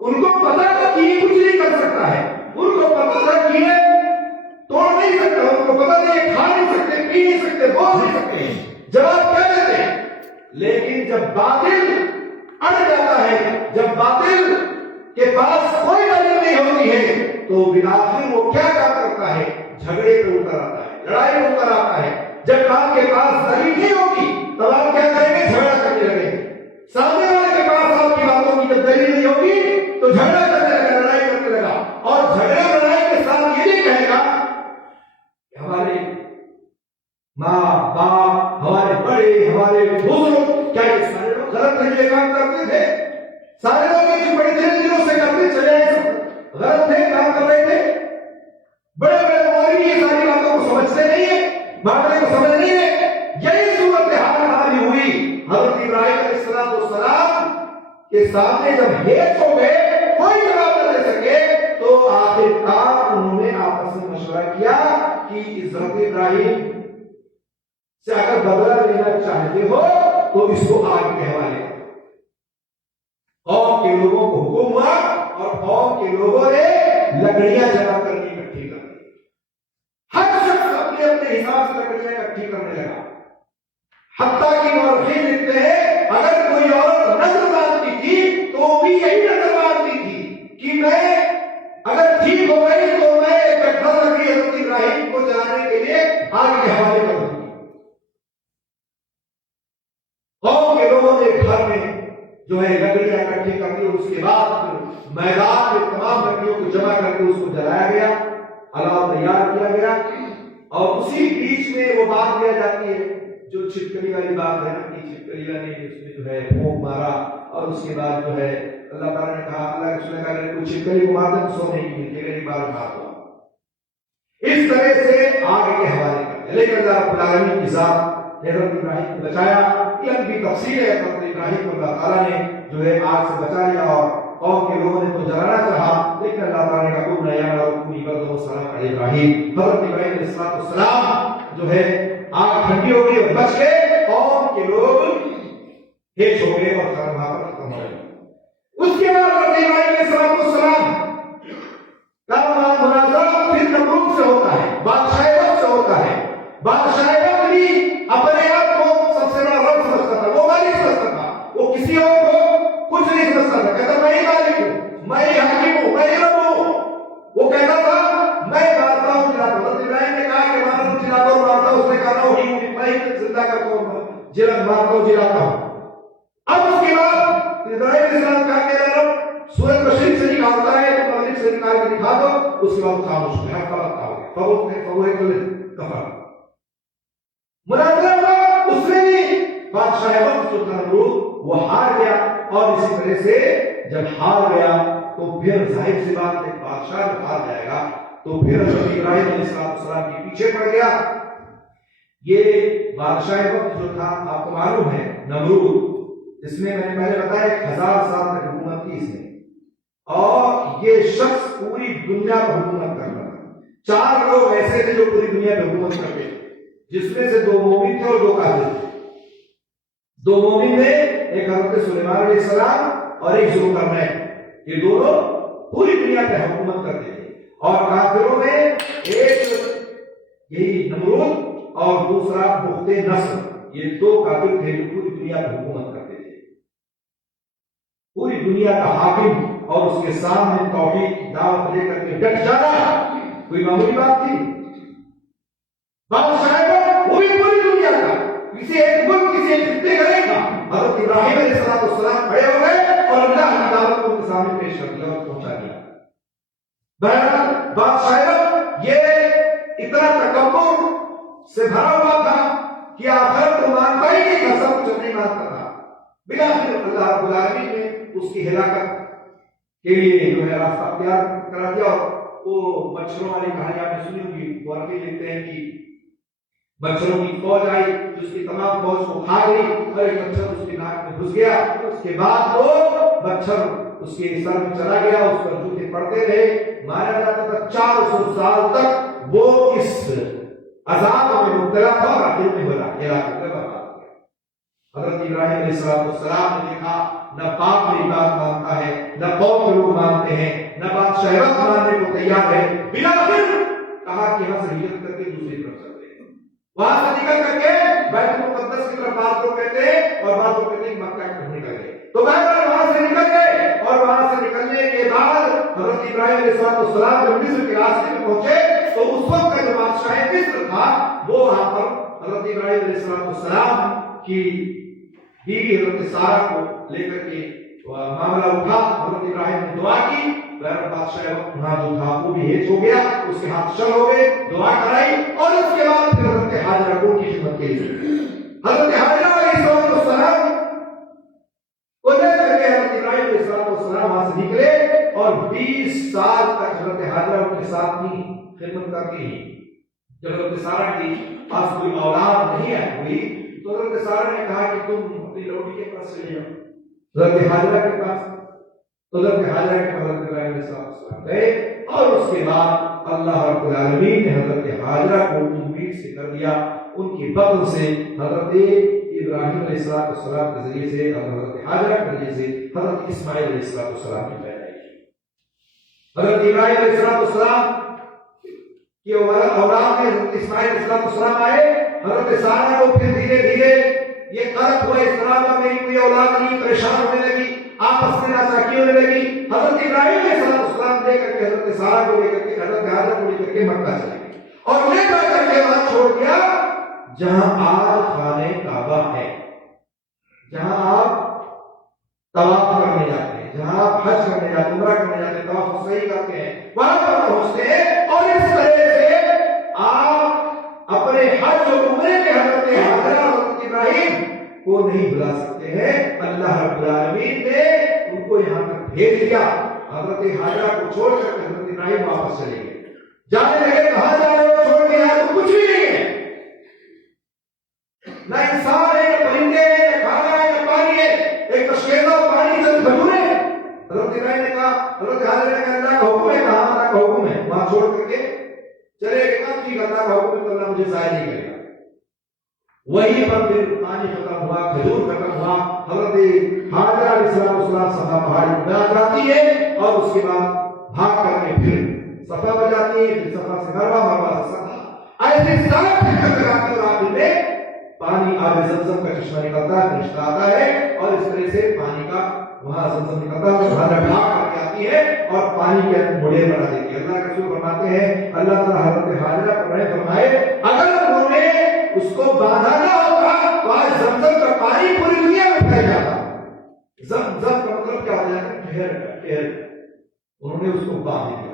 ان کو پتا تھا کہ یہ کچھ نہیں کر سکتا ہے، ان کو پتا تھا کہ یہ توڑ نہیں سکتا، ان کو پتا نہیں یہ کھا نہیں سکتے، پی نہیں سکتے، بول نہیں سکتے، جواب کیا دیتے ہیں؟ لیکن جب باطل اڑ جاتا ہے، جب باطل کے پاس کوئی دلیل نہیں ہوتی ہے، تو بالآخر وہ کیا کام کرتا ہے؟ جھگڑے پہ اتر آتا ہے، لڑائی پہ اتر آتا ہے۔ جب آپ کے پاس دلیل نہیں ہوگی تو آپ کیا کریں گے؟ جھگڑا کرنے لگیں گے۔ سامنے والے کے پاس آپ کی باتوں کی جب دلیل نہیں ہوگی تو جھگڑا کرنے لگا، لڑائی کرنے لگا، اور جھگڑے لڑائی کے ساتھ یہ نہیں کہے گا کہ ہمارے ماں باپ، ہمارے بڑے، ہمارے بزرگ، کیا یہ سارے لوگ غلط طریقے کام کرتے تھے؟ سارے لوگ ایک بڑے دنوں سے کرتے چلے غلط تھے، کام کر رہے تھے؟ بڑے بڑے مولوی یہ ساری باتوں کو سمجھتے نہیں ہیں، معاملے کو سمجھ نہیں ہے۔ یہی صورتحال ہماری ہوئی حضرت ابراہیم علیہ السلام کے سامنے جب ہیچ ہو گئے، کوئی جواب نہ دے سکے، تو آخر کار انہوں نے آپس میں مشورہ کیا کہ حضرت ابراہیم سے اگر بدلہ لینا چاہتے ہو تو اس کو آگ کے حوالے کرو۔ قوم کے لوگوں کو حکم ہوا اور قوم کے لوگوں نے لکڑیاں جمع کرنی اکٹھی کر دی، ہر شخص اپنے اپنے حساب سے لکڑیاں اکٹھی کرنے لگا، حتیٰ کہ مورخین لکھتے ہیں اگر کوئی عورت نظر باندھتی تھی تو وہ بھی یہی نظر باندھتی تھی کہ میں اگر ٹھیک ہو گئی تو میں گٹھا لکڑی حضرت ابراہیم کو جلانے کے لیے آگ کے حوالے کر دوں گی۔ قوم کے لوگوں نے گھر میں جو ہے لکڑیاں اکٹھی کر دی، اور اس کے بعد میدان میں تمام لکڑیوں کو جمع کر کے اس کو جلایا گیا، الاؤ تیار کیا گیا، اور اسی بیچ میں وہ بات کیا جاتی ہے جو چھپکلی والی بات ہے کہ چھپکلی نے اس میں جو ہے پھونک مارا، اور اس کے بعد جو ہے اللہ تعالیٰ نے کہا، اللہ کے رسول نے کہا کہ کوئی چھپکلی کو مار دے تو سونے کی ملتی ہے، ایک بار مار دو۔ اس طرح سے آگ کے حوالے کر دیا، لیکن اللہ رب العالمین کی ذات حضرت ابراہیم کو بچایا۔ یہ ان کی تفصیل ہے، حضرت ابراہیم کو اللہ تعالیٰ نے جو ہے آگ سے بچا لیا، اور قوم کے لوگوں نے تو جلانا چاہا، لیکن اللہ تعالیٰ نے کہا کن یا ربی بدو سلام علی ابراہیم۔ حضرت ابراہیم علیہ السلام جو ہے آگ ٹھنڈی ہو گئی اور بچ گئے، قوم کے لوگ ہیچ ہو گئے اور وہاں پر ختم ہو گئے۔ اس کے بعد حضرت ابراہیم علیہ السلام کا مناظرہ پھر نمرود سے ہوتا ہے، بادشاہ وقت سے ہوتا ہے۔ بادشاہ وقت بھی اپنے آپ کو سب سے بڑا رب سمجھتا تھا، وہ مالک سمجھتا تھا، وہ کسی اور کو کچھ نہیں سمجھتا تھا، کہتا میں ہی مالک ہوں، میں ہی حاکم ہوں، میں ہی رب ہوں۔ وہ کہتا تھا میں مارتا ہوں جلاتا ہوں۔ حضرت ابراہیم نے کہا کہ مارتا ہوں جلاتا ہوں، مارتا ہوں، اس نے کہا میں ہی زندہ کرتا ہوں، جلد مارتا ہوں جلاتا ہوں۔ اب اس کے بعد ابراہیم علیہ السلام کہا کہ رب سورج مشرق سے نکالتا ہے تو مغرب سے نکال کے دکھا دو، اس کے بعد خاموش ہو گیا، کفر مناظرہ ہوا، اس میں بھی بادشاہ وقت جو تھا نمرود وہ ہار گیا، اور اسی طرح سے جب ہار گیا تو پھر ظاہر سی بات ہے بادشاہ جب ہار جائے گا تو پھر حضرت ابراہیم علیہ السلام کے پیچھے پڑ گیا۔ یہ بادشاہ وقت جو تھا آپ کو معلوم ہے نمرود، اس میں نے پہلے بتایا 1000 سال تک حکومت کی اس نے، اور یہ شخص پوری دنیا پر حکومت کر رہا تھا۔ 4 لوگ ایسے تھے جو پوری دنیا پہ حکومت کرتے تھے، جس میں سے 2 مومن تھے اور 2 کافر تھے۔ 2 مومن تھے، ایک حضرت سلیمان علیہ السلام اور ایک ذوالقرنین، یہ دونوں پوری دنیا پہ حکومت کرتے تھے، اور کافروں میں ایک یہی نمرود اور دوسرا بخت نصر، یہ 2 کافر تھے جو پوری دنیا پہ حکومت کرتے تھے۔ پوری دنیا کا حاکم اور اس کے سامنے توحید کی دعوت لے کر کے ڈٹ جانا کوئی معمولی بات تھی؟ بادشاہ وہ بھی پوری دنیا کا کسی ایک ملک کسی ایک خطے کا نہیں تھا۔ حضرت ابراہیم علیہ السلام کھڑے ہو گئے اور اللہ کی دعوت کو ان کے سامنے پیش کر دیا اور پہنچا دیا۔ بہرحال بادشاہ یہ اتنا تکبر سے بھرا ہوا تھا کہ آخر تو مانتا ہی نہیں تھا، سب کچھ نہیں مانتا تھا۔ بلاخر اللہ رب العالمین نے اس کی ہلاکت کے لیے جو ہے راستہ اختیار کرا دیا۔ اور وہ مچھروں والی کہانی آپ نے سنی ہوگی، مورخین لکھتے ہیں کہ مچھروں کی فوج آئی جو اس کی تمام فوج کو کھا گئی، اور ایک مچھر اس کی ناک میں گھس گیا۔ اس کے بعد وہ مچھر اس کے سر میں چلا گیا، اس پر جوتے پڑتے رہے، مانا جاتا تھا 400 سال تک وہ اس عذاب میں مبتلا تھا اور آخر میں برباد ہو گیا۔ حضرت ابراہیم علیہ السلام نے دیکھا نہ باپ میری بات مانتا ہے، نہ قوم کے لوگ مانتے ہیں، نہ بادشاہ وقت ماننے کو تیار ہے، بلاخر کہا کہ یہاں سے ہجرت کر کے دوسری طرف چلتے ہیں۔ وہاں سے نکل کر کے بیت المقدس کی طرف بعض لوگ کہتے ہیں اور بعض لوگ کہتے ہیں مکہ کی طرف نکل گئے۔ تو بہرحال وہاں سے نکل گئے، اور وہاں سے نکلنے کے بعد حضرت ابراہیم علیہ السلام جب مصر کے راستے میں پہنچے تو اس وقت کا جو بادشاہ مصر تھا وہ وہاں پر حضرت ابراہیم علیہ السلام کی بیوی حضرت سارہ کو لے کر کے معاملہ اٹھا۔ حضرت ابراہیم نے دعا کی، بادشاہ وقت وہاں جو تھا وہ بھی ہیج ہو گیا، اس کے ہاتھ شل ہو گئے، دعا کرائی، اور اس کے بعد پھر حضرت ہاجرہ کو کی خدمت کے لیے حضرت ہاجرہ علیہ السلام کو لے کر کے حضرت ابراہیم علیہ السلام وہاں سے نکلے، اور 20 سال تک حضرت ہاجرہ ان کے ساتھ کی خدمت کرتی ہیں۔ جب حضرت سارہ کی پاس کوئی اولاد نہیں ہوئی تو حضرت سارہ نے کہا کہ تم اپنی لوٹی کے پاس چلے جاؤ، حضرت ہاجرہ کے پاس۔ تو حضرت ہاجرہ کے پاس حضرت ابراہیم علیہ السلام گئے، اور اس کے بعد اللہ رب العالمین نے حضرت ہاجرہ کو امید سے کر دیا، ان کی بطن سے حضرت ابراہیم علیہ السلام کے ذریعے سے اور حضرت ہاجرہ کے ذریعے سے حضرت اسماعیل علیہ السلام کی پیدائش۔ حضرت ابراہیم علیہ السلام کی اولاد میں حضرت اسماعیل علیہ السلام آئے، حضرت سارہ کو پھر دھیرے دھیرے یہ قرق ہوا، اس طرح کا میری کوئی اولاد نہیں، پریشان ہونے لگی، آپس میں ناچاکی ہونے لگی۔ حضرت ابراہیم علیہ السلام لے کر کے حضرت سارہ کو لے کر کے حضرت ہاجرہ کو لے کر کے مکہ چلے گئے، اور لے کر کے وہاں چھوڑ دیا جہاں آج خانہ کعبہ ہے، جہاں آپ طواف کرنے جاتے ہیں، جہاں آپ حج کرنے جاتے ہیں، عمرہ کرنے جاتے ہیں، طواف صحیح کرتے ہیں، وہاں پر پہنچتے ہیں، اور اس طرح سے آپ اپنے حج و عمرے کے حضرت ہاجرہ اور حضرت ابراہیم کو نہیں بلا سکتے ہیں۔ اللہ رب العالمین نے ان کو یہاں تک بھیج دیا۔ حضرت ہاجرہ کو چھوڑ کر حضرت ابراہیم واپس چلے گئے، جانے لگے، کہاں جا رہے ہو؟ چھوڑ کے یہاں تو کچھ بھی نہیں ہے، نہ انسان ہے، نہ پرندے ہیں، نہ کھانا ہے، نہ پانی ہے، ایک کشکیزہ پانی چند کھجوریں۔ حضرت ابراہیم نے کہا، حضرت حاجرہ نے کہا اللہ کا حکم ہے، کہاں اللہ کا حکم ہے، وہاں چھوڑ کر کے چلے گئے۔ کہا ٹھیک، اللہ کا حکم ہے تو اللہ مجھے ضائع نہیں کرے گا۔ وہیں پر پھر پانی ختم ہوا، کھجور ختم ہوا، حضرت ہاجرہ علیہ السلام صفا پہاڑی پہ آ جاتی ہے، اور اس کے بعد بھاگ کر کے پھر صفا پہ جاتی ہے، پھر صفا سے مروہ، مروہ سے صفا، ایسے سارے پھر لگاتی، اور آخر میں پانی آب زمزم کا چشمہ نکلتا ہے، فرشتہ آتا ہے، اور اس طرح سے پانی کا وہاں زمزم نکلتا ہے، ہاجرہ بھاگ کر کے آتی ہے اور پانی کے مڑے بنا دیتی ہے۔ اللہ کے رسول فرماتے ہیں، اللہ تعالیٰ حضرت ہاجرہ پر رحم فرمائے، اگر انہوں نے اس کو باندھا نہ ہوتا تو آج زمزم کا پانی پوری دنیا میں پھیل جاتا۔ زمزم کا مطلب کیا ہوتا ہے؟ انہوں نے اس کو باندھ دیا۔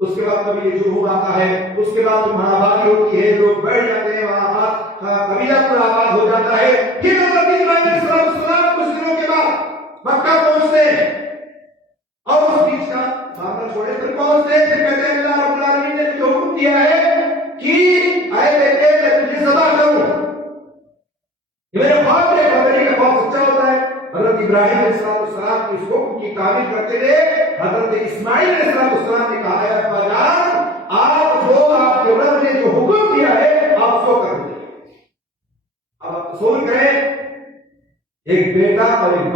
اس کے بعد کبھی یہ جرہم آتا ہے، اس کے بعد وہاں آبادی ہوتی ہے، لوگ بیٹھ جاتے ہیں، وہاں قبیلہ پورا آباد ہو جاتا ہے۔ پھر حضرت ابراہیم علیہ السلام کچھ دنوں کے بعد مکہ پہنچتے ہیں، اور اس بیچ کا معاملہ چھوڑے پھر پہنچتے ہیں، پھر کہتے ہیں اللہ رب العالمین نے مجھے حکم دیا ہے کہ اے بیٹے میں تجھے ذبح کروں، یہ میرے خواب میں خبری کا خواب سچا ہوتا ہے۔ حضرت ابراہیم علیہ السلام کی اس حکم کی تعمیل کرتے ہوئے حضرت اسماعیل علیہ السلام نے کہا ہے ابا جان، آپ جو آپ کے رب نے جو حکم دیا ہے آپ سو کر دیں۔ اب آپ تصور کریں، ایک بیٹا اور ایک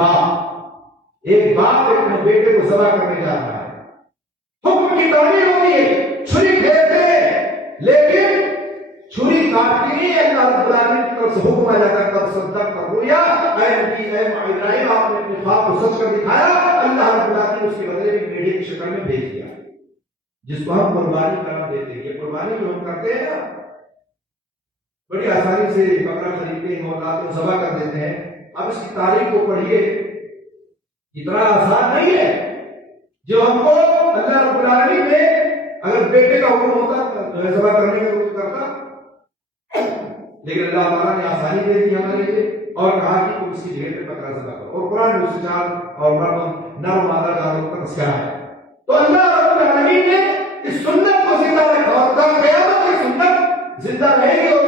باپ اپنے بیٹے کو ذبح کرنے جا رہا ہے، حکم کی تعمیل ہوتی ہے، چھری پھیرتے ہیں، لیکن چھری کاٹتی نہیں ہے، اللہ رب العالمین کی طرف سے حکم آ جاتا ہے قد صدقت الرؤیا، اے نبی اے ابراہیم آپ نے اپنے خواب کو سچ کر دکھایا۔ اللہ رب العالمین اس کے بدلے میں میڈے کی شکل میں بھیج دیا، جس کو ہم قربانی کا نام دیتے ہیں۔ یہ قربانی جو ہم کرتے ہیں نا، بڑی آسانی سے بکرا خریدتے ہیں اور رات کو ذبح کر دیتے ہیں۔ اب اس کی تاریخ کو پڑھیے، اتنا آسان نہیں ہے جو ہم کو اللہ رب العالمین نے اگر بیٹے کا حکم ہوتا ذبح کرنے کا حکم کرتا لیکن اللہ تعالیٰ نے آسانی دے دی ہمارے لیے اور کہا کہ تم اس کی جگہ پہ بکرا ذبح کرو، اور قرآن میں اس جان اور نر و مادہ جانوروں کا تذکرہ ہے۔ تو اللہ رب العالمین نے اس سنت کو زندہ رکھا اور کل قیامت کی سنت زندہ رہے گی، اور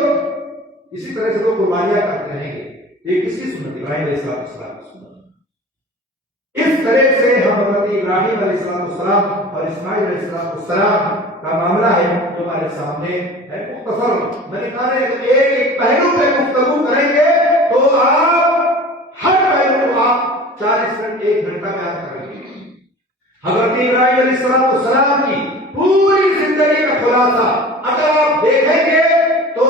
اسی طرح سے تو قربانیاں کرتے رہیں گے۔ یہ کس کی سنت؟ ابراہیم علیہ السلام کی سنت۔ اس طرح سے ہم حضرت ابراہیم علیہ السلام اور اسماعیل علیہ السلام کا معاملہ ہے جو ہمارے سامنے ہے۔ مختصر میں نے کہا ہے کہ ایک پہلو پہ گفتگو کریں گے تو آپ ہر پہلو کو آپ 40 منٹ 1 گھنٹہ بیان کریں گے۔ حضرت ابراہیم علیہ السلام کی پوری زندگی کا خلاصہ اگر آپ دیکھیں گے تو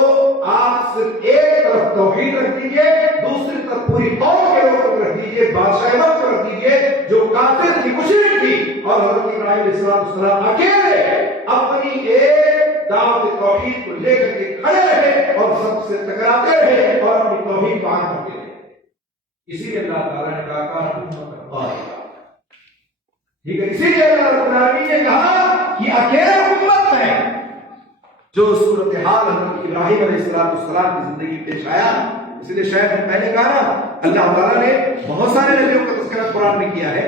آپ صرف ایک طرف توحید رکھ دیجیے، دوسری طرف پوری قوم کے لوگوں کو رکھ دیجیے، بادشاہ وقت کو رکھ دیجیے جو کافر تھی، مشرک تھی، اور حضرت ابراہیم علیہ السلام اکیلے اپنی ایک دعوت توحید کو لے کر کے کھڑے رہے اور سب سے ٹکراتے رہے اور اپنی توحید کو عام کرتے رہے۔ اسی لیے اللہ تعالیٰ نے کہا ٹھیک ہے، اسی لیے اللہ رب العالمین نے کہا کہ اکیلا امت ہے جو صورتحال حضرت ابراہیم علیہ السلام کی زندگی پیش آیا۔ اس لیے شاید میں پہلے کہا نا اللہ تعالیٰ نے بہت سارے نبیوں کا تذکرہ قرآن میں کیا ہے۔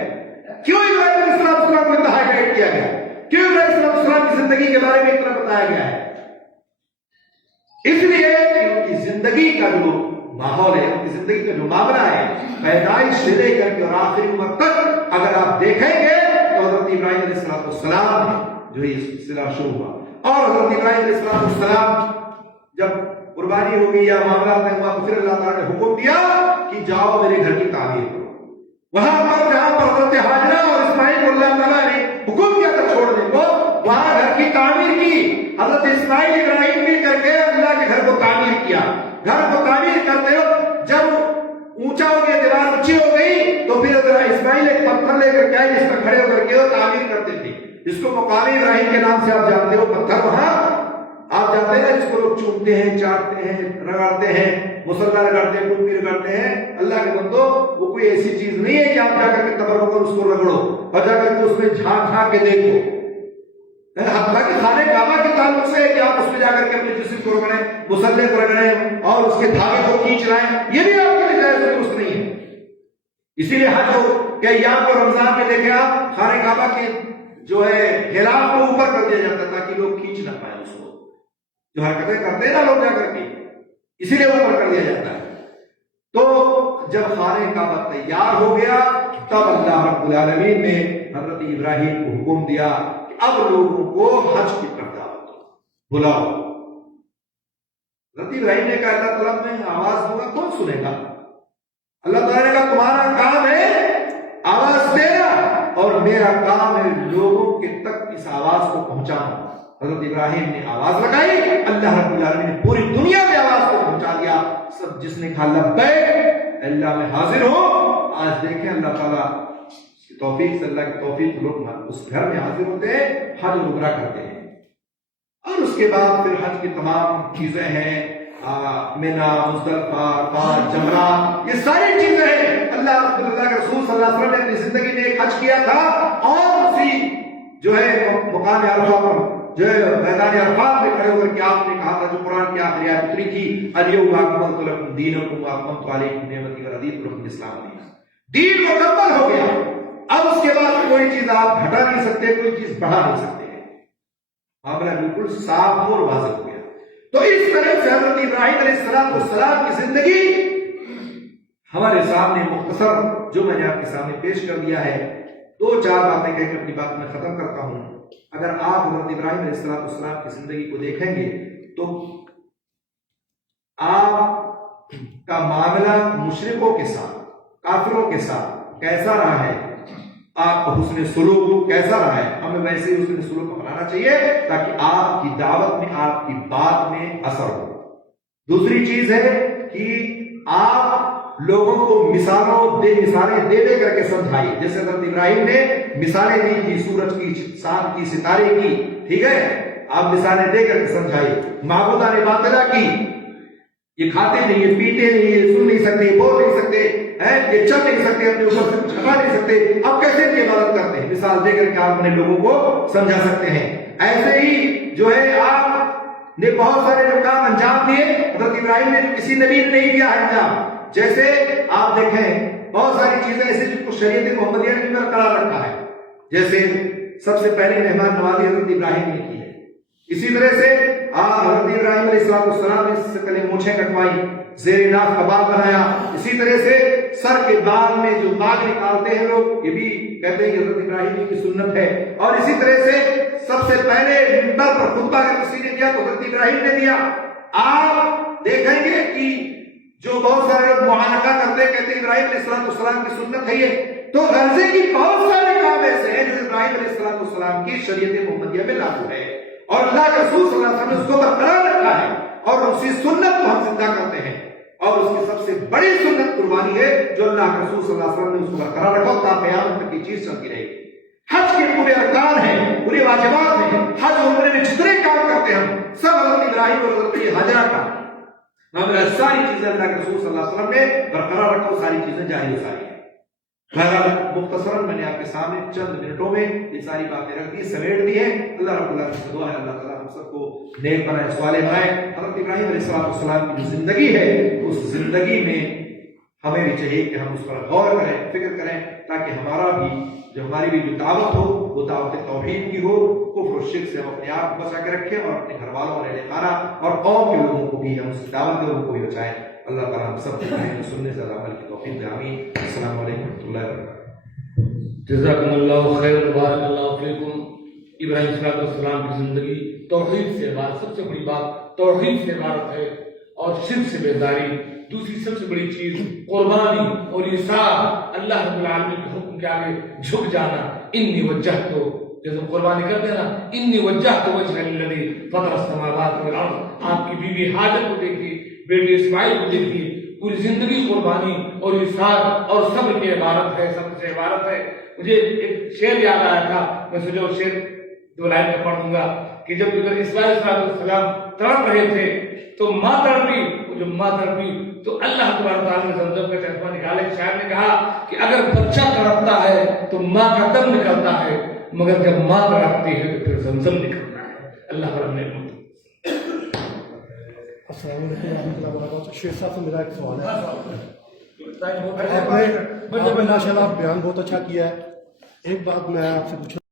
کیوں ابراہیم علیہ السلام کو اتنا ہائلائٹ کیا گیا؟ کیوں ابراہیم علیہ السلام کی زندگی کے بارے میں اتنا بتایا گیا ہے؟ اس لیے ان کی زندگی کا جو ماحول ہے، ان کی زندگی کا جو معاملہ ہے، پیدائش سے لے کر کے اور آخری عمر تک اگر آپ دیکھیں گے تو حضرت ابراہیم علیہ السلام جو یہ سلسلہ شروع ہوا، اور حضرت ابراہیم علیہ السلام جب قربانی ہو گئی یا معاملات میں ہوا تو پھر اللہ تعالیٰ نے حکم دیا کہ جاؤ میرے گھر کی تعمیر کرو۔ وہاں پر جہاں پر حضرت حاجرہ اور اسماعیل کو اللہ تعالیٰ نے حکم کیا تھا چھوڑنے کو، وہاں گھر کی تعمیر کی۔ حضرت اسماعیل ابراہیم مل کر کے اللہ کے گھر کو تعمیر کیا۔ گھر کو تعمیر کرتے ہو جب اونچا ہو گیا، دیوار اونچی ہو گئی، تو پھر حضرت اسماعیل ایک پتھر لے کر کے آئے جس پر کھڑے ہو کر کے وہ تعمیر کرتے تھے، جس کو مقامی ابراہیم کے نام سے آپ جانتے ہو۔ پتھر وہاں آپ جانتے ہیں جس کو لوگ چومتے ہیں، چاٹتے ہیں، رگڑتے ہیں، مسلح رگڑتے ہیں، ٹوپی رگڑتے ہیں۔ اللہ کے بندو وہ کوئی ایسی چیز نہیں ہے کہ آپ جا کر کے تبرک کر اس کو رگڑو اور جا کر کے اس میں جھانک جھانک کے دیکھو۔ حتیٰ کہ خانہ کعبہ کے تعلق سے ہے کہ آپ اس میں جا کر کے اپنے جسم کو رگڑیں، مسلح کو رگڑیں اور اس کے دھاگے کو کھینچ رہے ہیں، یہ بھی آپ کے لیے جائز درست نہیں ہے۔ اسی لیے حج ہو کہ یہاں کو رمضان میں دیکھیں آپ خانہ کعبہ کے جو ہے غلاف کو اوپر کر دیا جاتا ہے تاکہ لوگ کھینچ نہ پائیں اس کو، جو حرکتیں کرتے ہیں نا لوگ جا کر کے، اسی لیے اوپر کر دیا جاتا ہے۔ تو جب خانہ کعبہ تیار ہو گیا تب اللہ رب العالمین نے حضرت ابراہیم کو حکم دیا کہ اب لوگوں کو حج کی طرف دعوت دو، بلاؤ۔ حضرت ابراہیم نے کہا اللہ تعالیٰ میں آواز دوں گا کون سنے گا؟ اللہ تعالیٰ نے کہا تمہارا کام ہے آواز دینا اور میرا کام ہے لوگوں کے تک اس آواز کو پہنچانا۔ حضرت ابراہیم نے آواز لگائی، اللہ رب العالمین نے پوری دنیا میں آواز کو پہنچا دیا۔ سب جس نے کہا لبیک اللہ میں حاضر ہوں، آج دیکھیں اللہ تعالیٰ کی توفیق سے، اللہ کی توفیق لوگ اس گھر میں حاضر ہوتے ہیں، حج اور عمرہ کرتے ہیں۔ اور اس کے بعد پھر حج کی تمام چیزیں ہیں، مینا، مزدلفہ، عرفات، جمرہ، یہ ساری چیزیں ہیں۔ اللہ کے رسول صلی اللہ علیہ وسلم نے اپنی زندگی میں ایک حج کیا تھا اور اسی جو ہے مقام عرفہ پر جو ہے میدان عرفات میں کھڑے ہو کر کے آپ نے کہا تھا جو قرآن کی آخری آیت اتری تھی، الیوم اکملت لکم دینکم واتممت علیکم نعمتی ورضیت لکم الاسلام دینا۔ دین مکمل ہو گیا، اب اس کے بعد کوئی چیز آپ گھٹا نہیں سکتے، کوئی چیز بڑھا نہیں سکتے ہیں، معاملہ بالکل صاف اور واضح ہو گیا۔ تو اس طرح سے حضرت ابراہیم علیہ السلام کی زندگی ہمارے سامنے مختصر جو میں نے آپ کے سامنے پیش کر دیا ہے، دو چار باتیں کہہ کر اپنی بات میں ختم کرتا ہوں۔ اگر آپ حضرت ابراہیم علیہ السلام کی زندگی کو دیکھیں گے تو آپ کا معاملہ مشرکوں کے ساتھ، کافروں کے ساتھ کیسا رہا ہے، آپ کا حسن سلوک کیسا رہا ہے، ہمیں ویسے ہی حسن سلوک اپنانا چاہیے تاکہ آپ کی دعوت میں، آپ کی بات میں اثر ہو۔ دوسری چیز ہے کہ آپ لوگوں کو مثالیں دے کر کے سمجھائیے، جیسے حضرت ابراہیم نے مثالیں دی تھی، سورج کی، چاند کی، ستارے کی، ٹھیک ہے، آپ مثالیں دے کر کے سمجھائیے۔ معبودان باطلہ کی، یہ کھاتے نہیں، یہ پیتے نہیں، یہ سن نہیں سکتے، بول نہیں سکتے، یہ چل نہیں سکتے، اپنے اوپر سے کچھ ہٹا نہیں سکتے، اب کیسے ان کی عبادت کرتے ہیں؟ مثال دے کر کے آپ اپنے لوگوں کو سمجھا سکتے ہیں۔ ایسے ہی جو ہے آپ نے بہت سارے جو کام انجام دیے حضرت ابراہیم نے جو کسی نبی نے نہیں دیا ہے انجام. جیسے آپ دیکھیں بہت ساری چیزیں ایسی جن کو شریعت محمدیہ نے برقرار رکھا ہے. جیسے سب سے پہلے مہمان نوازی حضرت ابراہیم نے کی ہے. اسی طرح سے حضرت ابراہیم علیہ السلام نے اس سے پہلے مونچھیں کٹوائی، زیر ناف کباب بنایا. اسی طرح سے سر کے بال میں جو باغ نکالتے ہیں لوگ، یہ بھی کہتے ہیں کہ حضرت ابراہیم کی سنت ہے. اور اسی طرح سے سب سے پہلے منبر پر خطبہ اگر کسی نے دیا تو حضرت ابراہیم نے دیا. آپ دیکھیں گے کہ جو بہت سارے لوگ معانقہ کرتے ہیں، کہتے ہیں ابراہیم علیہ السلام کی سنت ہے یہ، تو غرضے کی بہت سارے کام ایسے ہیں جو ابراہیم علیہ السلام کی شریعت محمدیہ میں لاگو ہے، اور اللہ کے رسول صلی اللہ علیہ وسلم نے اس کو برقرار رکھا ہے، اور اسی سنت کو ہم زندہ کرتے ہیں. اور اس کی سب سے بڑی سنت قربانی ہے جو اللہ کے رسول صلی اللہ علیہ وسلم نے اس کو برقرار رکھا تا قیامت تک یہ چیز چلتی رہے گی. حج کے پورے ارکان ہیں، پورے واجبات ہیں. حج اور عمرے میں جتنے کام کرتے ہیں ہم سب حضرت ابراہیم اور حضرت حجرہ کا ساری چیزیں اللہ کے رسول صلی اللہ علیہ وسلم نے برقرار رکھا، وہ ساری چیزیں جاری و ساری ہیں. مختصراً میں نے آپ کے سامنے چند منٹوں میں یہ ساری باتیں رکھ دی، سمیٹ دی ہیں. اللہ رب العالمین سے دعا ہے اللہ تعالیٰ ہم سب کو نیک بنائے، صالح بنائے. حضرت ابراہیم علیہ السلام کی جو زندگی ہے اس زندگی میں ہمیں بھی چاہیے کہ ہم اس پر غور کریں، فکر کریں، تاکہ ہماری بھی جو دعوت ہو وہ دعوت توحید کی ہو. کفر و شرک سے ہم اپنے آپ کو بچا کے رکھیں اور اپنے گھر والوں اور اہل خانہ اور قوم کے لوگوں کو بھی ہم اس دعوت دیں، ان کو بھی بچائیں. اللہ تعالیٰ ہم سب کو سننے سے عمل کی توفیق دے. آمین. السلام علیکم و رحمۃ اللہ وبرکاتہ. جزاکم اللہ خیر، بارک اللہ فیکم. ابراہیم صلی اللہ علیہ وسلم کی زندگی توحید سے عبارت، سب سے بڑی بات توحید سے عبارت ہے، اور شرک سے بیزاری. دوسری سب سے بڑی چیز قربانی اور ایثار، اللہ رب العالمین کے حکم کے آگے جھک جانا. انی وجہت، جیسے قربانی کرتے ہیں نا، انی وجہت وجہ للذی فطر السماوات والارض. آپ کی بیوی حاجر کو دیکھیے، بیٹے اسماعیل کو دیکھیے، پوری زندگی قربانی اور ایثار اور صبر کی عبارت ہے، صبر سے عبارت ہے. مجھے ایک شعر یاد آیا تھا، میں سوچا وہ شعر 2 لائن میں پڑھ دوں گا کہ جب اسماعیل علیہ السلام تڑپ رہے تھے تو ماں تڑپی، جب ماں تڑپی تو اللہ تبارک و تعالیٰ نے زمزم کا چشمہ نکالا. ایک شاعر نے کہا کہ اگر بچہ تڑپتا ہے تو ماں کا دم نکلتا ہے، مگر جب ماں تڑپتی ہے تو پھر زمزم نکلتا ہے. اللہ رب نے السلام علیکم ورحمۃ اللہ وبرکاتہ. شیخ صاحب سے میرا ایک سوال ہے. آپ نے ماشاء اللہ بیان بہت اچھا کیا ہے. ایک بات میں آپ سے پوچھوں